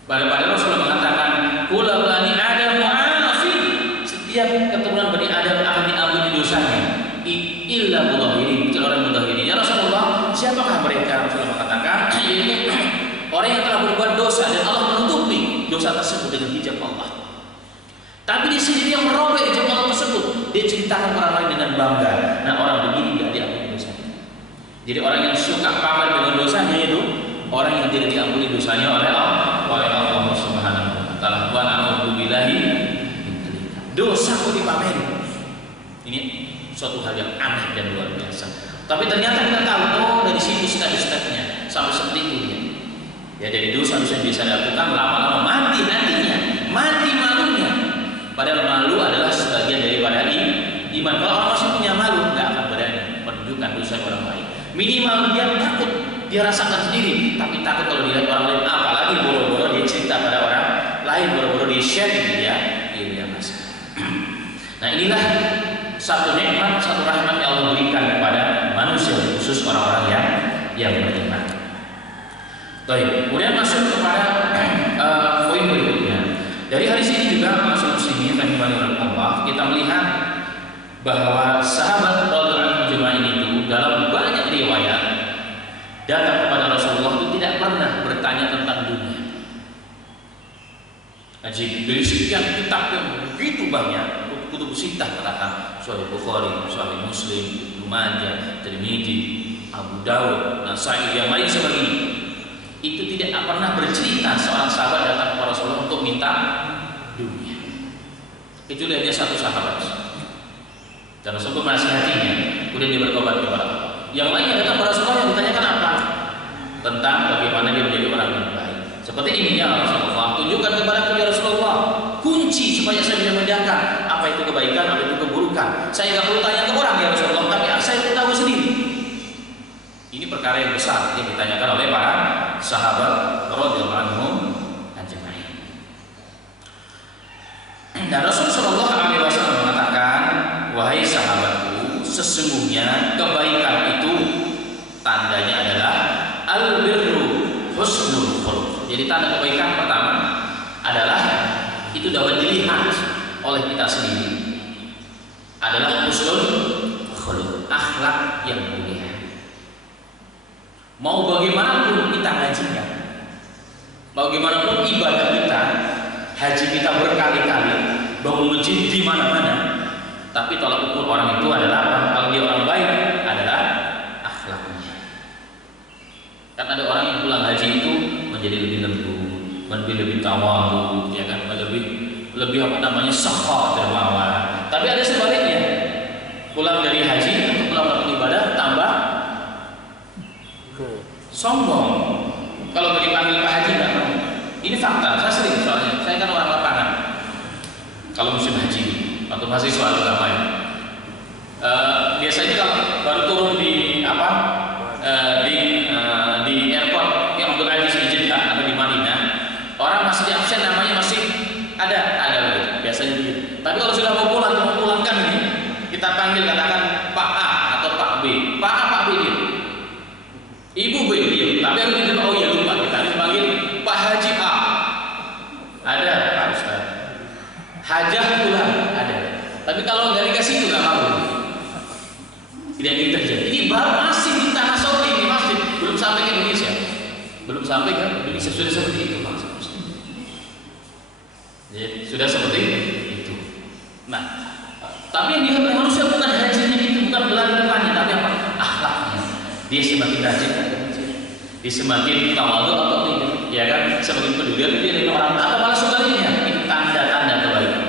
Pada Rasulullah mengatakan, "Kula bani Adam mu'afin." Setiap keturunan Bani Adam akan diampuni dosanya. Illa mudahhirin, kecuali orang mudahhirin. Ya Rasulullah, siapakah mereka? Rasulullah mengatakan, ini orang yang telah berbuat dosa dan Allah menutupi dosa tersebut dengan hijab Allah. Tapi di sini dia merobek hijab Allah tersebut. Dia ceritakan orang lain dengan bangga. Nah, orang begini tidak diampuni dosanya. Jadi orang yang suka pamer dengan dosanya itu orang yang tidak diampuni dosanya oleh Allah Subhanahu wa taala. Wa na'udzubillahi min dzalik. Dosa kok dipamerin. Ini suatu hal yang aneh dan luar biasa. Tapi ternyata kita tahu, oh dari sini step-stepnya sampai seperti itu dia. Ya, dari dosa-dosa yang bisa dilakukan lama-lama mati nantinya, mati malunya. Padahal malu adalah sebagian daripada iman. Kalau orang masih punya malu, nggak akan berani menunjukkan dosa orang lain. Minimal dia takut, dia rasakan sendiri. Tapi takut kalau dilihat orang lain, apalagi boro-boro dia cerita pada orang lain, boro-boro dia share di media massa. Nah, inilah satu nikmat, satu rahmat yang Allah berikan kepada manusia, khusus orang-orang yang beriman. Baik, kemudian masuk kepada poin berikutnya. Dari hadis ini juga masuk muslimin rahimahullah Allah, kita melihat bahwa sahabat radhiyallahu anhum itu dalam banyak riwayat datang kepada Rasulullah itu tidak pernah bertanya tentang dunia. Dari sekian kitab yang begitu banyak, kutub sittah katakan Sahih Bukhari, Sahih Muslim, Ibnu Majah, Tirmidzi, Abu Dawud, Nasa'i, yang lain sebagainya, itu tidak pernah bercerita seorang sahabat datang kepada Rasulullah untuk minta dunia, kecuali hanya satu sahabat. Dan Rasulullah menasihatinya, kemudian dia bertobat kepada Allah. Yang lainnya datang kepada Rasulullah yang ditanyakan apa? Tentang bagaimana dia menjadi orang yang baik. Seperti ini ya Rasulullah, tunjukkan kepada ya Rasulullah kunci supaya saya bisa membedakan apa itu kebaikan, apa itu keburukan. Saya nggak perlu tanya ke orang ya Rasulullah, tapi saya tahu sendiri. Ini perkara yang besar yang ditanyakan oleh para sahabat radhiyallahu anhum Dan Rasul Shallallahu Alaihi Wasallam mengatakan, wahai sahabatku, sesungguhnya kebaikan itu tandanya adalah al-birru husnul khuluq. Jadi tanda kebaikan pertama adalah itu dapat dilihat oleh kita sendiri adalah husnul khuluq, akhlak yang mulia. Mau bagaimanapun kita ngajinya, bagaimanapun ibadah kita, haji kita berkali-kali, bangun masjid di mana-mana, tapi tolak ukur orang itu adalah apa? Kalau dia orang baik adalah akhlaknya. Kan ada orang yang pulang haji itu menjadi lebih lembut, lebih tawadu, ya kan, lebih apa namanya sakhah, dermawan. Tapi ada sebaliknya, pulang dari haji untuk melakukan ibadah tambah sombong. Kalau nggak dipanggil Pak Haji nggak mau. Ini fakta, saya sering soalnya. Saya kan orang lapangan. Kalau musim haji, waktu mahasiswa agama ya. Biasanya kalau baru turun di apa di airport yang Abdul Aziz di Jeddah atau di Madinah, orang masih di absen namanya masih ada begitu. Biasanya begitu. Tapi kalau sudah mau pulangkan ini, kita panggil katakan Pak A atau Pak B. Pak A, Pak B dia. Ibu B dia. Tapi harus kita oh ya lupa kita harus panggil Pak Haji A. Ada Pak Ustaz. Hajah pulang ada. Tapi kalau nggak dikasih itu nggak mau. Tidak terjadi. Ini baru masih di tanah Saudi, ini masih belum sampai ke Indonesia. Belum sampai ke Indonesia sudah seperti itu Pak. Jadi, sudah seperti itu. Nah, tapi yang dilihat manusia bukan hajinya itu, bukan gelar depannya, tapi apa? Akhlaknya. Dia semakin rajin, dia semakin tawadu atau tidak, ya kan? Semakin peduli dia dengan orang atau malah sebaliknya. Itu tanda-tanda kebaikan.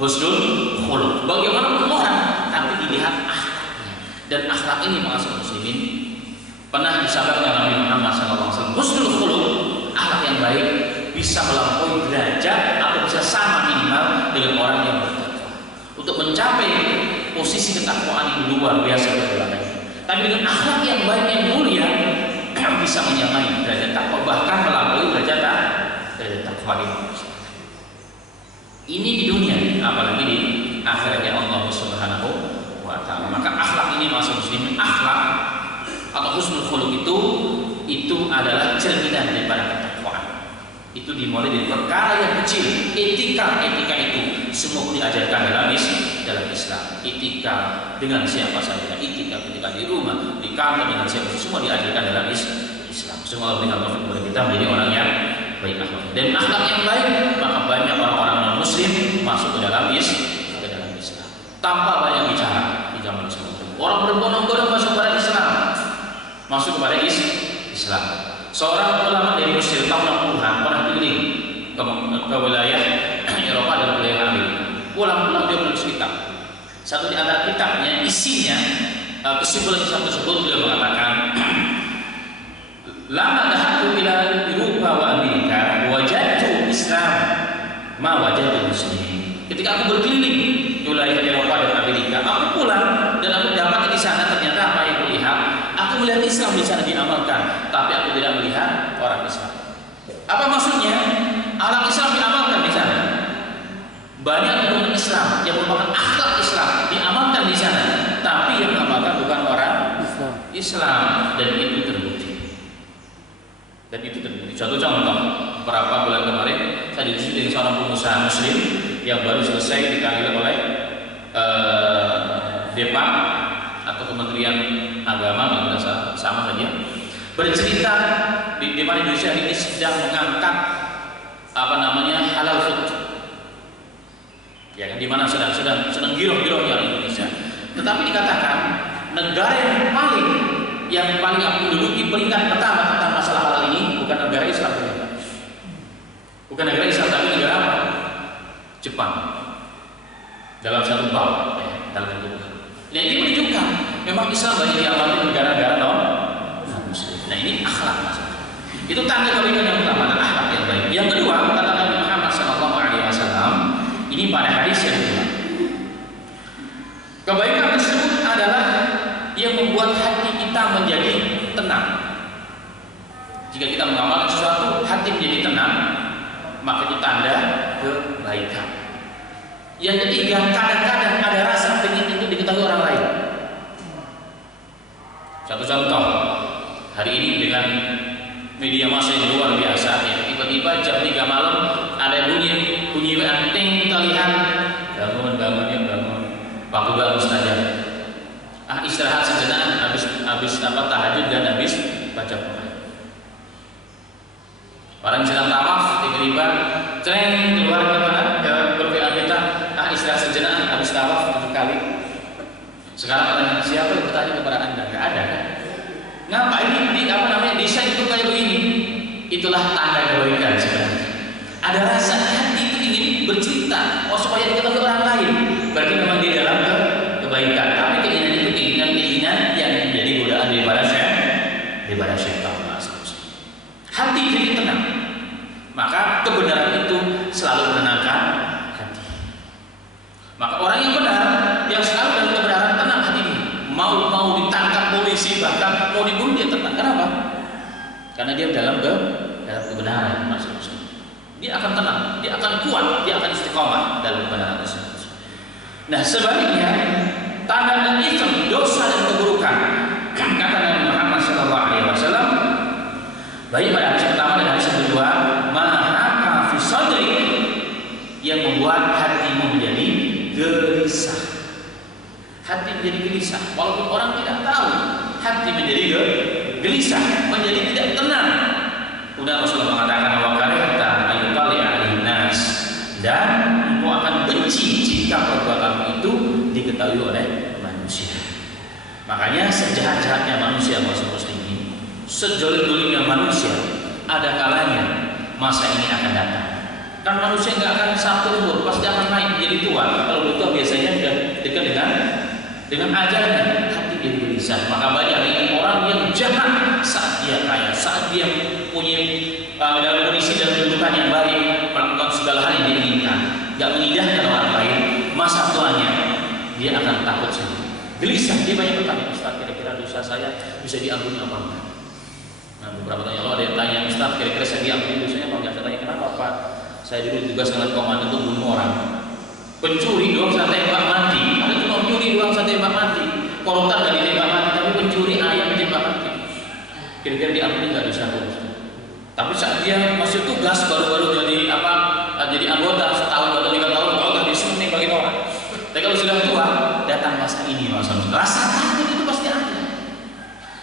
Husnul khuluq. Bagaimana orang, tapi dilihat akhlaknya. Dan akhlak ini maksud muslimin pernah disampaikan oleh Nabi Muhammad SAW. Husnul khuluq, akhlak yang baik bisa melampaui derajat atau bisa sama minimal dengan orang yang bertakwa. Untuk mencapai posisi ketakwaan yang luar biasa berlaku. Tapi dengan akhlak yang baik yang mulia bisa menyamai derajat takwa, bahkan melampaui derajat takwa ini. Ini di dunia, apalagi di akhiratnya Allah Subhanahu wa Ta'ala. Maka akhlak ini masuk muslim, akhlak atau husnul khuluq itu adalah cerminan daripada ketakwaan. Itu dimulai dari perkara yang kecil. Etika itu semua diajarkan dalam Islam. Etika dengan siapa saja, etika ketika di rumah, di kantor dengan siapa, semua diajarkan dalam Islam. Semua Allah berikan taufik kepada kita menjadi orang yang baik akhlak. Dan akhlak yang baik, maka banyak orang-orang non muslim masuk ke dalam Islam tanpa banyak bicara di zaman Islam. Orang berbondong-bondong masuk kepada Islam, masuk kepada Islam. Seorang ulama dari Mesir tahun 60-an pernah keliling ke wilayah Eropa dan wilayah Amerika. Pulang-pulang dia menulis kitab. Satu di antara kitabnya isinya kesimpulan Islam tersebut beliau mengatakan, lama dahatu ila Eropa wa Amerika wajadtu Islam ma wajadtu muslimin. Ketika aku berkeliling di wilayah Eropa dan Amerika, aku pulang dan aku dapat di sana ternyata apa yang kulihat, aku melihat Islam di sana diamalkan, tapi aku tidak melihat orang Islam. Apa maksudnya? Orang Islam diamalkan di sana. Banyak orang Islam yang merupakan akhlak Islam diamalkan di sana, tapi yang mengamalkan bukan orang Islam, dan itu terbukti. Contoh beberapa bulan kemarin saya diskusi dengan seorang pengusaha Muslim yang baru selesai dipanggil oleh Depak atau Kementerian Agama, kalau tidak sama saja, bercerita di mana Indonesia ini sedang mengangkat apa namanya halal food, ya kan, di mana sedang giroh-girohnya Indonesia. Tetapi dikatakan negara yang paling menduduki peringkat pertama tentang masalah halal ini bukan negara Islam, bukan negara Islam, tapi negara apa? Jepang. Dalam satu bab, dalam itu. Nah, ini menunjukkan memang Islam banyak diamalkan di negara-negara non-Muslim. Nah, ini akhlak maksudnya. Itu tanda kebaikan yang utama, dan akhlak yang baik. Yang kedua, kata Nabi Muhammad SAW, ini pada hadis yang kedua. Kebaikan tersebut adalah yang membuat hati kita menjadi tenang. Jika kita mengamalkan sesuatu, hati menjadi tenang, maka itu tanda kebaikan. Yang ketiga, kadang-kadang ada rasa ingin itu diketahui orang lain. Satu contoh, hari ini dengan media massa yang luar biasa, ya, tiba-tiba jam 3 malam ada bunyi anting, kita lihat bangun. Waktu bagus saja. Istirahat sejenak, habis tahajud dan habis baca Quran. Orang sedang tawaf, tiba-tiba cereng keluar ke berpihak kita, istirahat sejenak, habis tawaf 7 kali. Sekarang pertanyaan, siapa yang bertanya kepada Anda? Nggak ada kan? Ngapa ini desain itu kayak begini? Itulah tanda kebaikan sebenarnya. Ada rasa hati itu ingin bercerita, supaya diketahui orang lain. Berarti memang di dalam kebaikan. Tapi keinginan itu keinginan yang menjadi godaan daripada syaitan. Hati jadi tenang. Maka kebenaran itu selalu menenangkan hati. Maka orang yang benar, yang selalu dalam kebenaran, tenang hatinya. Mau ditangkap polisi, bahkan mau dibunuh, dia tenang. Kenapa? Karena dia dalam kebenaran. Dia akan tenang, dia akan kuat, dia akan istiqomah dalam kebenaran tersebut. Nah, sebaliknya, tanda dan ism, dosa dan keburukan, kata Nabi Muhammad SAW, baik pada hadis pertama dan hadis kedua, mahaka fi sadri, yang membuat hatimu menjadi gelisah. Hati menjadi gelisah, walaupun orang tidak tahu, hati menjadi gelisah, menjadi tidak tenang. Kemudian Rasulullah mengatakan, wa karihta ayyutali alaihin nas, dan engkau akan benci jika perbuatanmu itu diketahui oleh manusia. Makanya sejahat-jahatnya manusia, muslimin, sejolim-jolimnya manusia, ada kalanya masa ini akan datang. Kan manusia nggak akan satu umur, pasti akan naik menjadi tua. Kalau betul biasanya sudah dekat dengan ajalnya, hati dia gelisah. Maka banyak ini orang yang jahat saat dia kaya, saat dia punya dalam kondisi dan kedudukan yang baik, melakukan segala hal yang diinginkan, nggak mengindahkan orang lain. Masa tuanya dia akan takut sendiri, gelisah. Dia banyak bertanya, Ustaz, kira-kira dosa saya bisa diampuni apa enggak? Nah, beberapa tanya, kalau ada yang tanya, Ustaz, kira-kira saya diampuni dosanya apa enggak? Saya tanya, kenapa Pak? Saya dulu ditugas dengan komandan untuk bunuh orang. Pencuri doang saya tembak mati. Ada cuma pencuri doang saya tembak mati. Koruptor nggak ditembak mati, tapi pencuri ayam ditembak mati. Kira-kira diampuni nggak dosa? Tapi saat dia masih tugas, baru-baru jadi anggota setahun atau 3 tahun, kalau nggak disuruh nih bagi orang. Tapi kalau sudah tua, datang masa ini, rasa takut itu pasti ada.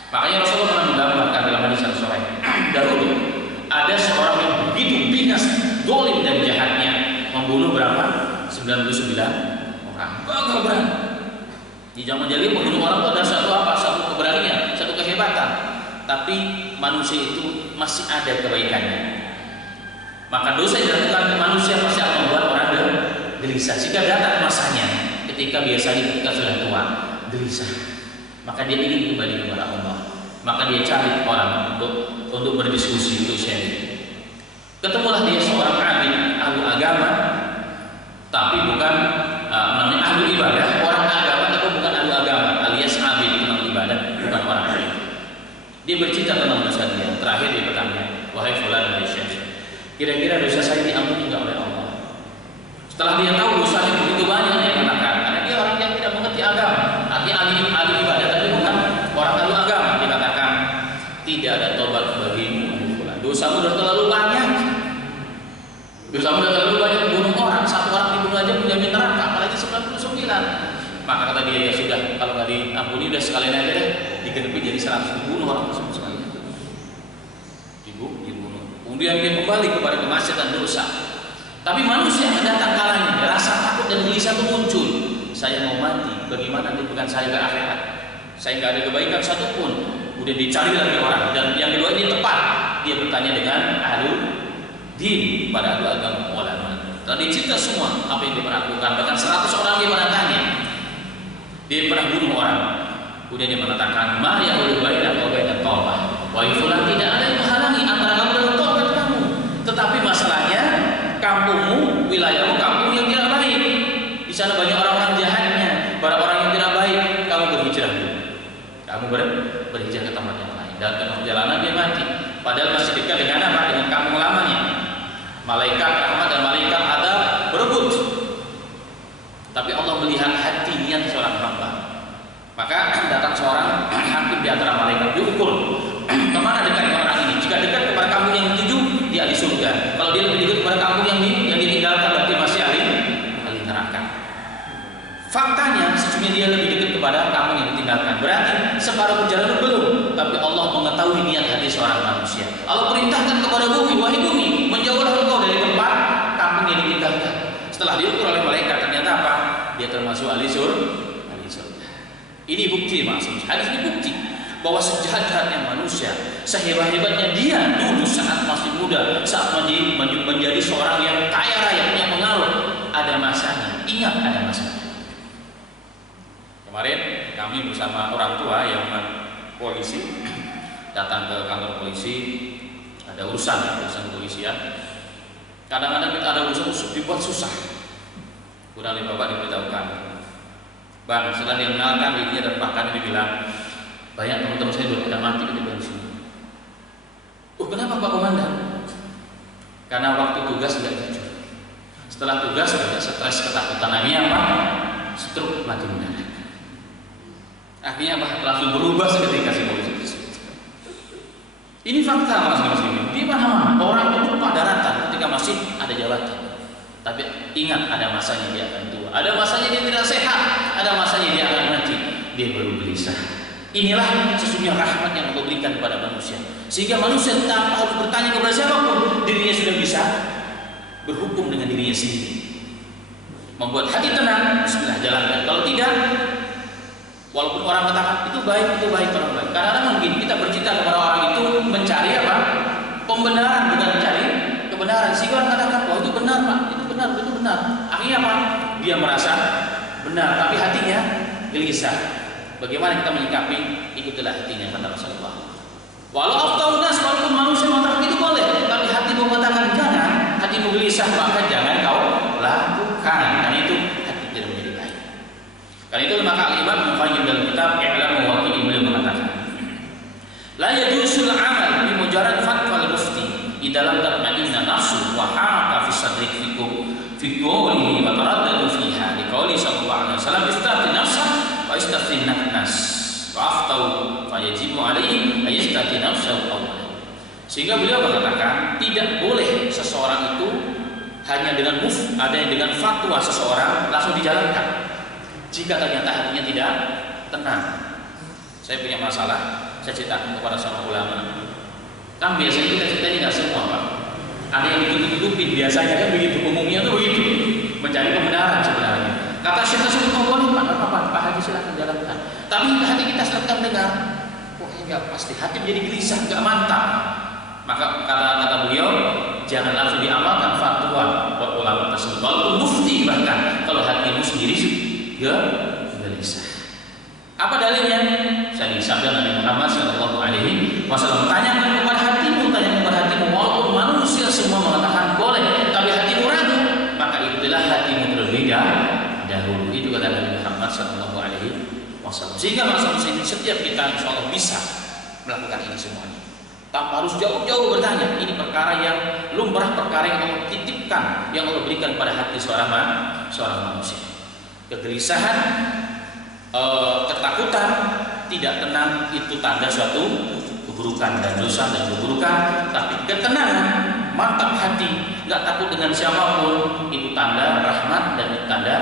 Makanya Rasulullah pernah menggambarkan dalam hadis yang sahih. Dahulu ada seorang yang begitu bingas, zalim dan jahatnya, membunuh berapa? 99 orang. Gagal berani. Di zaman jahiliyah membunuh orang itu ada satu keberanian, satu kehebatan. Tapi manusia itu masih ada kebaikannya. Maka dosa yang dilakukan manusia pasti akan membuat orang gelisah. Jika datang masanya, ketika biasanya sudah tua, gelisah, maka dia ingin kembali kepada Allah. Maka dia cari orang untuk berdiskusi, untuk sharing. Ketemulah dia seorang abid, ahli agama, tapi bukan namanya ahli ibadah, orang agama tapi bukan ahli agama, alias abid, tentang ibadah, bukan orang ahli. Dia bercerita tentang dosa dia. Terakhir dia bertanya, wahai fulan wahai syekh, kira-kira dosa saya diampuni enggak oleh Allah? Setelah dia tahu dosanya begitu banyak, dia katakan, karena dia orang yang tidak mengerti agama, artinya ahli ibadah tapi bukan orang ahli agama, dia katakan, tidak ada tobat bagimu, fulan. Dosamu sudah terlalu banyak. Dosamu sudah terlalu banyak, bunuh orang, 1 orang dibunuh aja menjamin neraka, apalagi 99. Maka kata dia, ya sudah, kalau nggak diampuni udah sekalian aja deh, digedepi jadi 100, dibunuh orang tersebut sekalian. Dibunuh. Kemudian dia kembali kepada kemaksiatan dosa. Tapi manusia akan datang kalanya, rasa takut dan gelisah itu muncul. Saya mau mati, bagaimana bukan saya ke akhirat? Saya nggak ada kebaikan satupun. Kemudian dicari lagi orang. Dan yang kedua ini tepat, dia bertanya dengan ahlul din, pada ahli agama, ulama. Tadi cerita semua apa yang dia pernah lakukan. Bahkan 100 orang dia pernah tanya. Dia pernah bunuh orang. Kemudian dia mengatakan, ma yahulu baina wa baina taubah. Wa fulan, tidak ada yang menghalangi antara kamu dan taubat kamu. Tetapi masalahnya kampungmu, wilayahmu, kampung yang tidak baik. Di sana banyak orang-orang jahatnya, para orang yang tidak baik. Kamu berhijrah dulu. Kamu berhijrah ke tempat yang lain. Dan dalam perjalanan dia mati. Padahal masih dekat dengan apa? Dengan kampung lamanya. Malaikat rahmat dan malaikat adab berebut. mestinya dia lebih dekat kepada kamu yang ditinggalkan. Berarti separuh perjalanan belum, tapi Allah mengetahui niat hati seorang manusia. Allah perintahkan kepada bumi, wahai bumi, menjauhlah engkau dari tempat kampung yang ditinggalkan. Setelah diukur oleh malaikat, ternyata apa? Dia termasuk ahli surga. Ini bukti, maksud hadis ini bukti bahwa sejahat-jahatnya manusia, sehebat-hebatnya dia dulu saat masih muda, saat menjadi seorang yang kaya raya, punya pengaruh, ada masanya. Ingat, ada masanya. Kemarin kami bersama orang tua yang polisi datang ke kantor polisi, ada urusan polisian. Kadang-kadang kita ada urusan dibuat susah. Kurang lebih bapak diberitahukan, bang, setelah dia mengenalkan dirinya dan bahkan dia bilang, banyak teman-teman saya sudah pada mati ketika di sini. Kenapa Pak Komandan? Karena waktu tugas tidak jujur. Setelah tugas banyak stres, ketakutan, akhirnya apa? Stroke, mati mendadak. Akhirnya apa? Langsung berubah seketika si polisi. Ini fakta, mas ini. Di mana-mana orang itu pada rata ketika masih ada jabatan. Tapi ingat, ada masanya dia akan tua, ada masanya dia tidak sehat, ada masanya dia akan mati. Dia baru gelisah. Inilah sesungguhnya rahmat yang Allah berikan kepada manusia, sehingga manusia tanpa harus bertanya kepada siapapun, dirinya sudah bisa berhukum dengan dirinya sendiri, membuat hati tenang. Bismillah, jalankan. Kalau tidak, walaupun orang katakan itu baik orang baik, kadang-kadang mungkin kita bercita kepada orang itu mencari apa? Pembenaran, bukan mencari kebenaran. Sehingga orang katakan, wah itu benar Pak, itu benar. Akhirnya apa? Dia merasa benar, tapi hatinya gelisah. Bagaimana kita menyikapi? Ikutilah hatinya, kata Rasulullah. Walau aftaun nas, walaupun manusia mengatakan itu boleh, tapi hatimu mengatakan jangan, hatimu gelisah, maka jangan kau lakukan. Karena itu hati tidak menjadi baik. Karena itu maka Imam Muqayyim dalam kitab I'lamu Muwaqqi'in beliau mengatakan, la yajusul amal bi mujarrad fatwa al-mufti idalam tatma'inna nafsu wa haraka fi sadrik fi qawlihi wa taraddadu fiha li qawli sallallahu alaihi wasallam istati nafsa wa istati nas wa aftau fa yajibu alaihi ayastati nafsa awwalan. Sehingga beliau mengatakan tidak boleh seseorang itu hanya dengan ada yang dengan fatwa seseorang langsung dijalankan jika ternyata hatinya tidak tenang. Saya punya masalah, saya ceritakan kepada seorang ulama. Kan biasanya kita ceritanya tidak semua Pak, ada yang ditutup-tutupin, biasanya kan begitu, umumnya tuh begitu, mencari kebenaran sebenarnya. Kata Syekh Nasruddin boleh Pak Haji silakan jalankan. Tapi hati kita sedang dengar, kok enggak pasti, hati menjadi gelisah, enggak mantap. Maka kata beliau, jangan langsung diamalkan fatwa ulama tersebut, walaupun mufti bahkan, kalau hatimu sendiri gelisah. Apa dalilnya? Saya disabda Nabi Muhammad SAW, tanyakan kepada hatimu, walaupun manusia semua mengatakan boleh, tapi hatimu ragu, maka ikutilah hatimu terlebih dahulu. Itu kata Nabi Muhammad SAW. Sehingga maksudnya setiap kita insya Allah bisa melakukan ini semuanya tanpa harus jauh-jauh bertanya. Ini perkara yang lumrah, perkara yang Allah titipkan, yang Allah berikan pada hati seorang manusia. Kegelisahan, ketakutan, tidak tenang itu tanda suatu keburukan dan dosa dan keburukan. Tapi ketenangan, mantap hati, nggak takut dengan siapapun, itu tanda rahmat dan itu tanda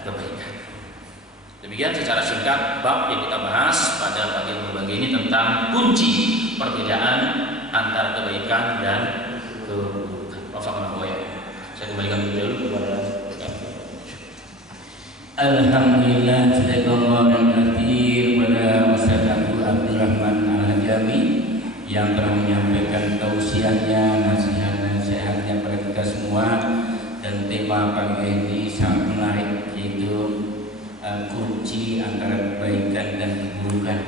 kebaikan. Demikian secara singkat bab yang kita bahas pada bagian berbagi ini tentang kunci perbedaan antara kebaikan dan keburukan. Saya kembalikan dulu kepada Alhamdulillah, jazakallahu khairan pada Ustaz Abdul Rahman Al-Hajami yang telah menyampaikan tausiahnya, nasihat-nasihatnya kepada kita semua. Dan tema pagi ini sangat menarik, yaitu kunci antara kebaikan dan keburukan.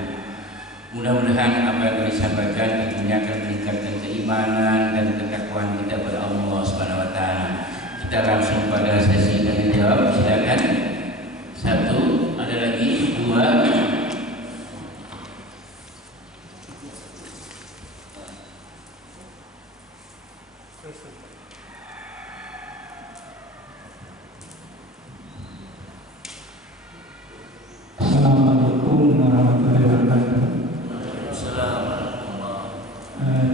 Mudah-mudahan apa yang disampaikan tentunya akan meningkatkan keimanan dan ketakwaan kita kepada Allah Subhanahu wa taala. Kita langsung pada sesi tanya jawab, silakan. Satu, ada lagi, dua. Assalamualaikum warahmatullahi wabarakatuh.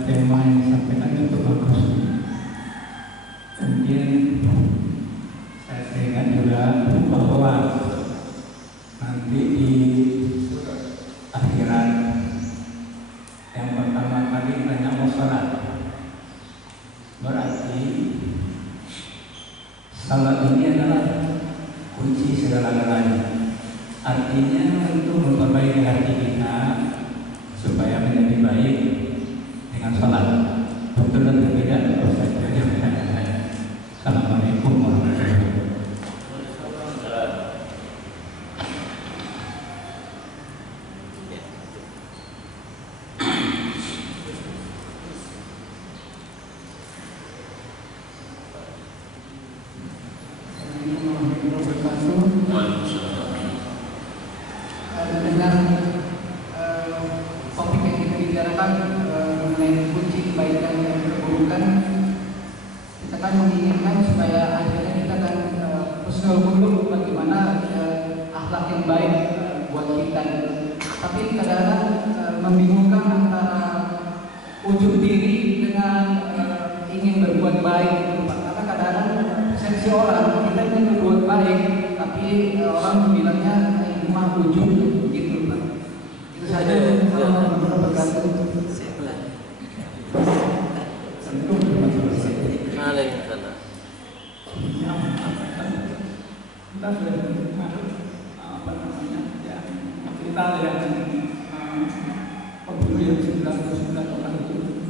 Tema yang disampaikan itu bagus. Kemudian saya adalah kunci segala-galanya. Artinya untuk memperbaiki hati kita supaya menjadi baik dengan salat. Betul atau tidak? Assalamualaikum warahmatullahi wabarakatuh. Dengan topik yang kita bicarakan mengenai kunci kebaikan dan keburukan, kita kan menginginkan supaya akhirnya kita kan husnul khuluq, bagaimana akhlak yang baik buat kita. Tapi kadang-kadang membingungkan antara ujub diri dengan ingin berbuat baik, karena kadang-kadang persepsi orang kita ingin berbuat baik, tapi orang bilangnya mah ujub gitu, Pak. Itu saja. Kita yang pemilu yang 99 orang itu,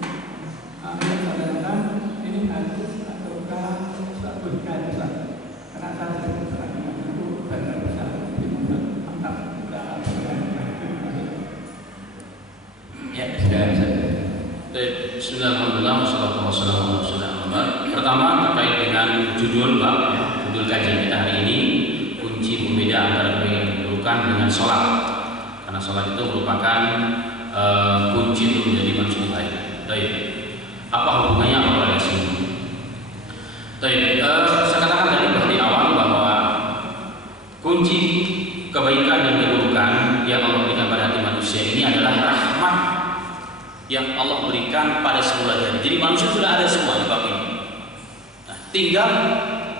kadang-kadang ini hadis ataukah suatu hadis, karena saya sering itu benar besar mantap tidak Ya, Bismillahirrahmanirrahim. Wassalamualaikum warahmatullahi wabarakatuh. Pertama terkait dengan judul bab, judul kajian kita hari ini, kunci pembeda antara kebaikan dan keburukan dengan sholat. Karena sholat itu merupakan kunci untuk menjadi manusia baik. Baik. Apa hubungannya apa dengan sini? Baik. Saya katakan tadi di awal bahwa kunci kebaikan dan keburukan yang Allah berikan pada hati manusia ini adalah rahmat yang Allah berikan pada semula jadi. Jadi manusia sudah ada semua di bab ini. Nah, tinggal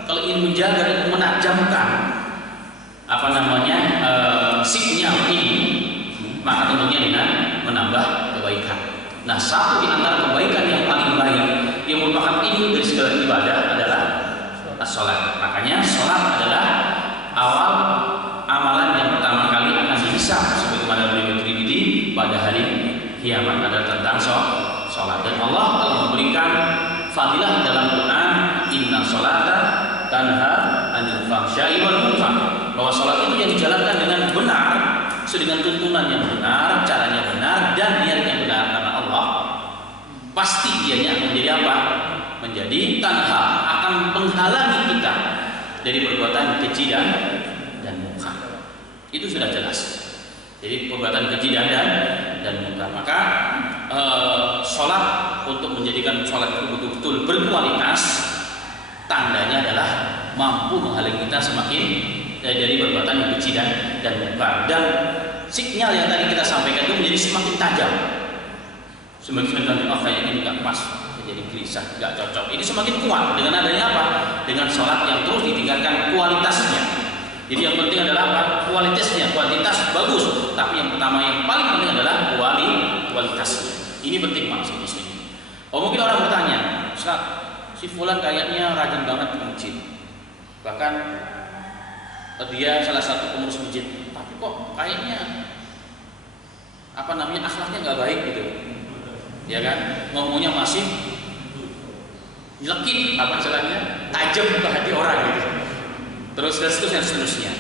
kalau ingin menjaga dan menajamkan sinyal ini, maka tentunya dengan menambah kebaikan. Nah, satu di antara kebaikan yang paling baik yang merupakan induk dari segala ibadah adalah sholat. Makanya sholat adalah awal amalan yang pertama kali akan dihisab sebagaimana beliau Tirmidzi pada hari kiamat adalah tentang sholat. Dan Allah telah memberikan fadilah dalam Quran, inna sholata tanha anil fahsya'i wal munkar, bahwa sholat itu yang dijalankan dengan benar, sesuai dengan tuntunan yang benar, caranya benar, dan niatnya benar karena Allah, pasti dianya akan menjadi apa? Menjadi tanha, akan menghalangi kita dari perbuatan keji dan munkar. Itu sudah jelas. Jadi perbuatan keji dan munkar. Maka sholat, untuk menjadikan sholat itu betul-betul berkualitas, tandanya adalah mampu menghalangi kita semakin dari perbuatan yang keji dan munkar. Dan sinyal yang tadi kita sampaikan itu menjadi semakin tajam. Semakin tajam, kayaknya ini nggak pas, jadi gelisah, nggak cocok. Ini semakin kuat dengan adanya apa? Dengan sholat yang terus ditingkatkan kualitasnya. Jadi yang penting adalah apa? Kualitasnya, kualitas bagus. Tapi yang pertama, yang paling penting adalah kualitasnya. Ini penting maksudnya ini. Oh, mungkin orang bertanya, Ustaz, si fulan kayaknya rajin banget ke masjid. Bahkan dia salah satu pengurus masjid. Tapi kok kayaknya akhlaknya nggak baik gitu. Ya kan? Ngomongnya masih nyelekit, istilahnya tajam ke hati orang gitu. Terus dan seterusnya.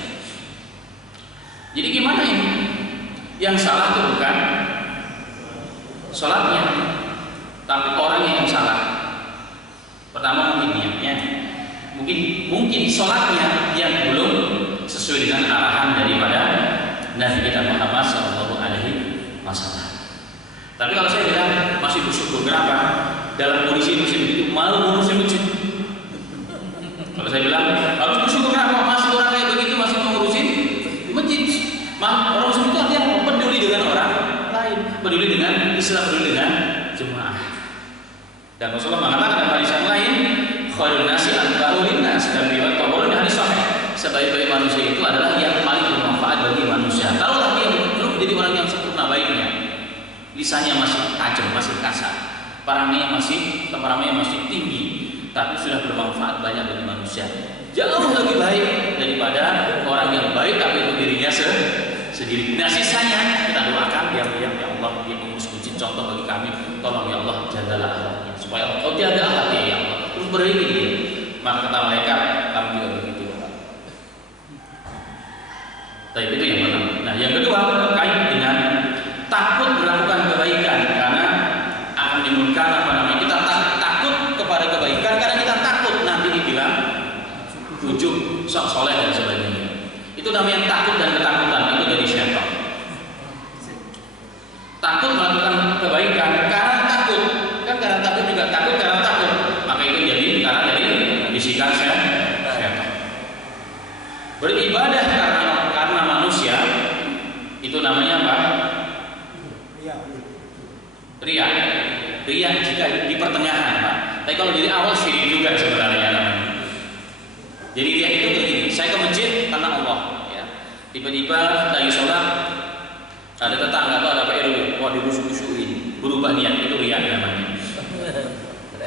Jadi gimana ini? Yang salah itu bukan sholatnya, tapi orangnya yang salah. Pertama mungkin niatnya, mungkin sholatnya yang belum sesuai dengan arahan daripada Nabi kita Muhammad Sallallahu Alaihi Wasallam. Tapi kalau saya bilang masih bersyukur, kenapa? Dalam kondisi musim itu malu ngurusin masjid. Kalau saya bilang harus bersyukur, kenapa? Masih orang kayak begitu masih mengurusin masjid. Orang muslim itu artinya peduli dengan orang lain, peduli dengan Islam, peduli dengan jemaah. Dan Rasulullah mengatakan dalam hadis yang lain, khairun nasi anfa'u linnas, dan riwayat Tabarani hadis sahih, sebaik-baik manusia itu adalah yang paling bermanfaat bagi manusia. Taruhlah dia belum menjadi orang yang sempurna baiknya, lisannya masih tajam, masih kasar, temperamennya masih tinggi, tapi sudah bermanfaat banyak bagi manusia. jauh lebih baik daripada orang yang baik tapi untuk dirinya sendiri. Nah sisanya kita doakan diam-diam, ya Allah, dia pengurus masjid contoh bagi kami, tolong ya Allah jagalah akhlaknya supaya engkau jaga akhlaknya ya Allah, terus berzikir dia. Maka kata malaikat kami juga begitu. Tapi itu yang pertama. Nah yang kedua terkait dengan takut melakukan kebaikan karena akan menimbulkan kita takut kepada kebaikan karena kita takut nanti dibilang ujub sok soleh dan sebagainya. Itu namanya takut dan ketakutan, itu dari syaitan. Takut melakukan kebaikan karena takut, kan karena takut juga takut karena takut, maka itu jadi karena dari bisikan syaitan. Beribadah karena manusia itu namanya apa? Ria jika di pertengahan, Pak. Tapi kalau dari awal syirik juga sebenarnya namanya. Jadi ria itu begini, saya ke masjid karena Allah, ya. Tiba-tiba lagi sholat ada tetangga atau ada Pak RW, wah dibusuk-busukin, berubah niat, itu ria namanya.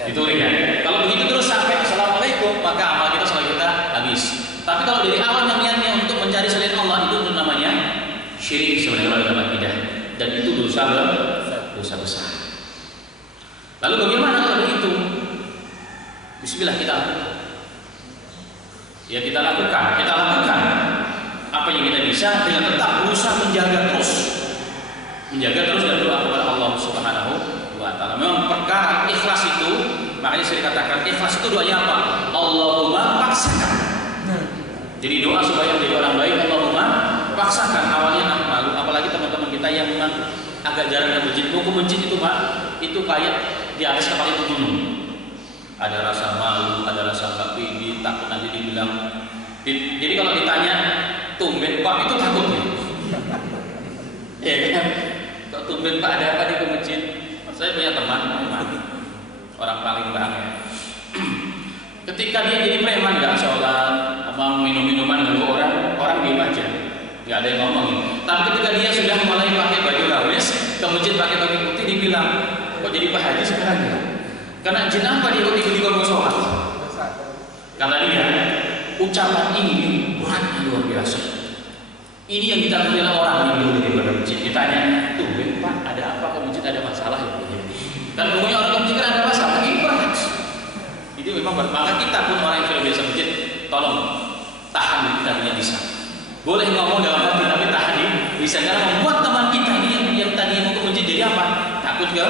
Itu ria. Kalau begitu terus sampai assalamualaikum, maka amal kita salat kita habis. Tapi kalau dari awal niatnya untuk mencari selain Allah, itu namanya syirik sebenarnya dalam akidah, dan itu dosa besar. Lalu bagaimana kalau begitu? Bismillah kita lakukan. Ya kita lakukan apa yang kita bisa dengan tetap berusaha menjaga terus dan doa kepada Allah Subhanahu wa taala. Memang perkara ikhlas itu, makanya saya katakan ikhlas itu doanya apa? Allahumma paksakan. Jadi doa supaya menjadi orang baik, Allahumma paksakan. Awalnya malu, apalagi teman-teman kita yang memang agak jarang ke masjid. Mau ke masjid itu Pak, itu kayak di atas kepala itu gunung. Ada rasa malu, ada rasa nggak pede, takut nanti dibilang. Jadi kalau ditanya tumben Pak, itu takutnya. Ya kan? Kok tumben Pak ada apa di ke masjid? Saya punya teman orang paling bangga. Ketika dia jadi preman nggak sholat, apa minum-minuman nunggu orang diem aja, nggak ada yang ngomongin. Tapi ketika dia sudah mulai pakai baju gamis, ke masjid pakai topi putih, dibilang, kok jadi Pak Haji sekarang ya? Karena jin apa dia tiba-tiba mau sholat? Kata dia, ucapan ini beratnya luar biasa. Ini yang ditakutkan oleh orang yang dulu di masjid. Ditanya, tuh Pak ada apa ke masjid, ada masalah ya? Dan umumnya orang ke masjid kan ada masalah, ini berat. Itu memang berat. Maka kita pun orang yang sudah biasa masjid, tolong tahan kita punya lisan. Boleh ngomong dalam hati tapi tahan di lisan, karena membuat teman kita ini yang tadi mau ke masjid jadi apa? Takut ke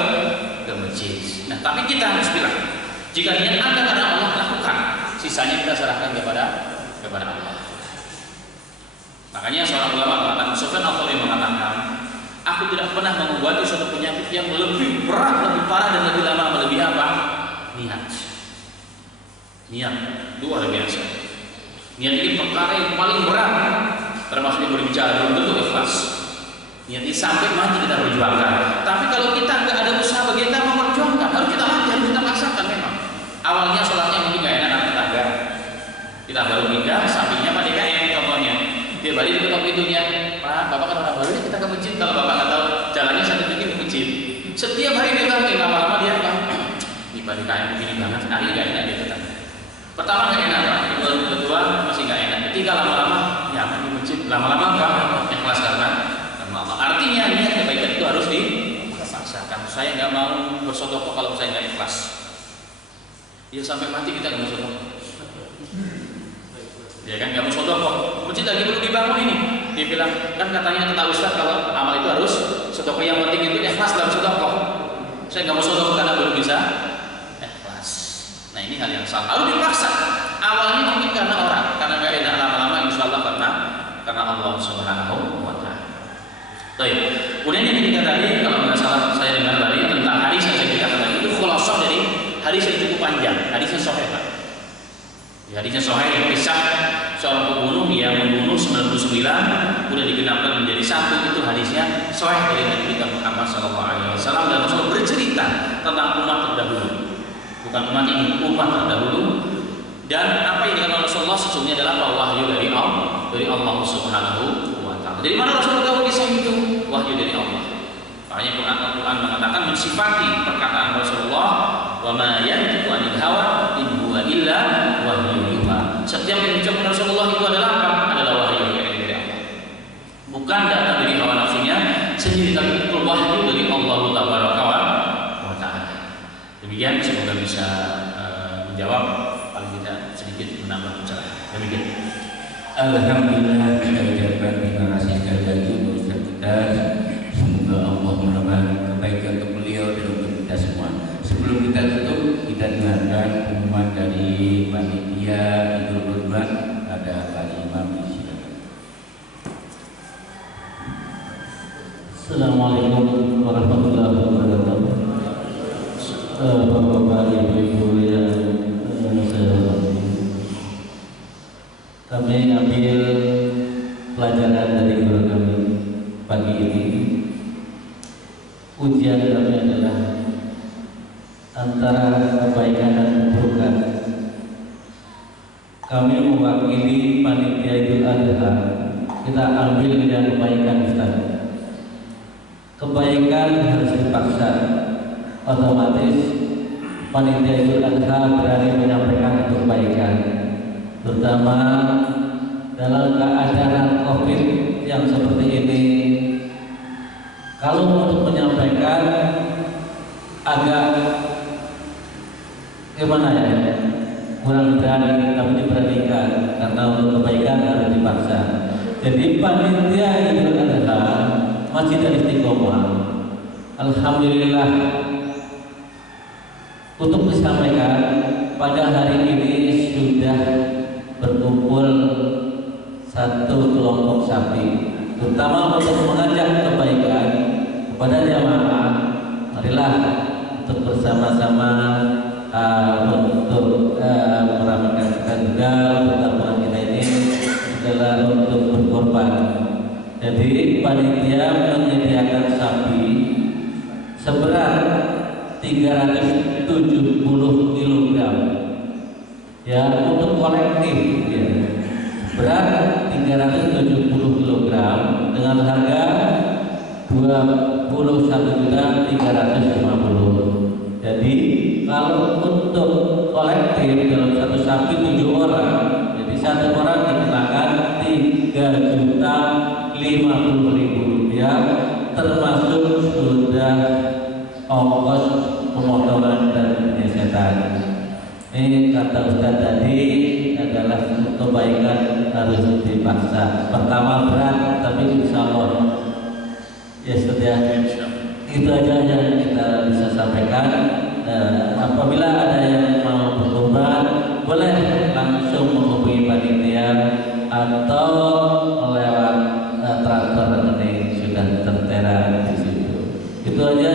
masjid. Nah, tapi kita harus bilang, jika niat Anda karena Allah, lakukan. Sisanya kita serahkan kepada Allah. Makanya seorang ulama mengatakan, Sufyan Ats-Tsauri mengatakan, aku tidak pernah mengobati suatu penyakit yang lebih berat, lebih parah dan lebih lama melebihi apa? Niat luar biasa. Niat ini perkara yang paling berat, termasuk yang berbicara dalam bentuk ikhlas. Niat ini sampai mati kita perjuangkan. Tapi kalau kita nggak ada usaha bagi kita memperjuangkan, harus kita latih, harus kita paksakan memang. Awalnya sholatnya mungkin nggak enak tetangga. Kita baru pindah, sampingnya Pak DKM contohnya. Dia balik diketok pintunya, Pak, Bapak kan orang baru, kita ke masjid. Kalau Bapak nggak tahu jalannya satu pintu ke masjid. Setiap hari dia tahu, lama-lama dia Pak, ini Pak DKM begini banget, akhirnya nggak enak dia tetangga. Pertama nggak enak, Pak. Kedua masih nggak enak. Ketiga lama-lama nyaman di masjid. Lama-lama apa? Ikhlas karena Allah. Artinya niat kebaikan itu harus dipaksakan. Saya nggak mau bersedekah kalau saya nggak ikhlas. Ya sampai mati kita nggak mau sedekah. Ya kan nggak mau sedekah. Masjid lagi perlu dibangun ini. Dia bilang kan katanya kata Ustaz kalau amal itu harus sedekah, yang penting itu ikhlas dalam sedekah. Saya nggak mau sedekah karena belum bisa ikhlas. Nah ini hal yang salah. Harus dipaksa. Awalnya mungkin karena orang, karena nggak enak, lama-lama insya Allah karena Allah Subhanahu wa Ta'ala. Baik. Kemudian yang ketiga tadi, kalau nggak salah saya dengar tadi tentang hadis yang saya ceritakan tadi, itu khulasah dari hadis yang cukup panjang, hadisnya sahih Pak. Ya, hadisnya sahih yang kisah seorang pembunuh yang membunuh 99 kemudian digenapkan menjadi 1, itu hadisnya sahih dari Nabi kita Muhammad SAW, dan Rasul bercerita tentang umat terdahulu. Bukan umat ini, umat terdahulu. Dan apa yang dikatakan Rasulullah sesungguhnya adalah wahyu dari Allah Subhanahu wa Ta'ala. Dari mana Rasulullah tahu kisah itu? Wahyu dari Allah. Makanya Al-Quran mengatakan mensifati perkataan Rasulullah, wa ma yantiqu 'anil hawa in huwa illa wahyun yuha. setiap yang diucapkan Rasulullah itu adalah apa? Adalah wahyu dari Allah. Bukan datang dari hawa nafsunya sendiri, tapi itu wahyu dari Allah Tabaraka wa Ta'ala. Demikian, semoga bisa menjawab, paling tidak sedikit menambah pencerahan. Demikian. Alhamdulillah, kita ucapkan terima kasih sekali lagi untuk Ustaz kita. Semoga Allah menambah kebaikan untuk beliau dan untuk kita semua. Sebelum kita tutup, kita dengarkan pengumuman dari panitia Idul Kurban. Ada Pak Imam di sini. Assalamualaikum warahmatullahi wabarakatuh. Bapak-bapak, ibu-ibu yang saya hormati, kami ambil pelajaran dari guru kami pagi ini. Ujian kami adalah antara kebaikan dan keburukan. Kami mewakili panitia Idul Adha. Kita ambil yang kebaikan, Ustaz. Kebaikan harus dipaksa. Otomatis panitia Idul Adha berani menyampaikan kebaikan, terutama dalam keadaan COVID yang seperti ini. Kalau untuk menyampaikan agak gimana ya, kurang berani, tapi diperhatikan karena untuk kebaikan harus dipaksa. Jadi panitia Idul Adha Masjid Al-Istiqomah, alhamdulillah, untuk disampaikan pada hari ini sudah berkumpul satu kelompok sapi, terutama untuk mengajak kebaikan kepada jamaah. Marilah untuk bersama-sama untuk meramaikan kita juga pertemuan kita ini adalah untuk berkorban. Jadi panitia menyediakan sapi seberat 370 kg ya, untuk kolektif ya. Berat 370 kg dengan harga 21.350.000. Jadi kalau untuk kolektif dalam satu sapi 7 orang, jadi satu orang dikenakan 3.050.000 rupiah, termasuk sudah ongkos pemotongan dan penyesetan. Ini kata Ustaz tadi adalah kebaikan harus dipaksa. Pertama berat, tapi insya Allah ya sudah. Itu aja yang kita bisa sampaikan. Apabila ada yang mau berkorban, boleh langsung menghubungi panitia atau lewat transfer rekening sudah tertera di situ. Itu aja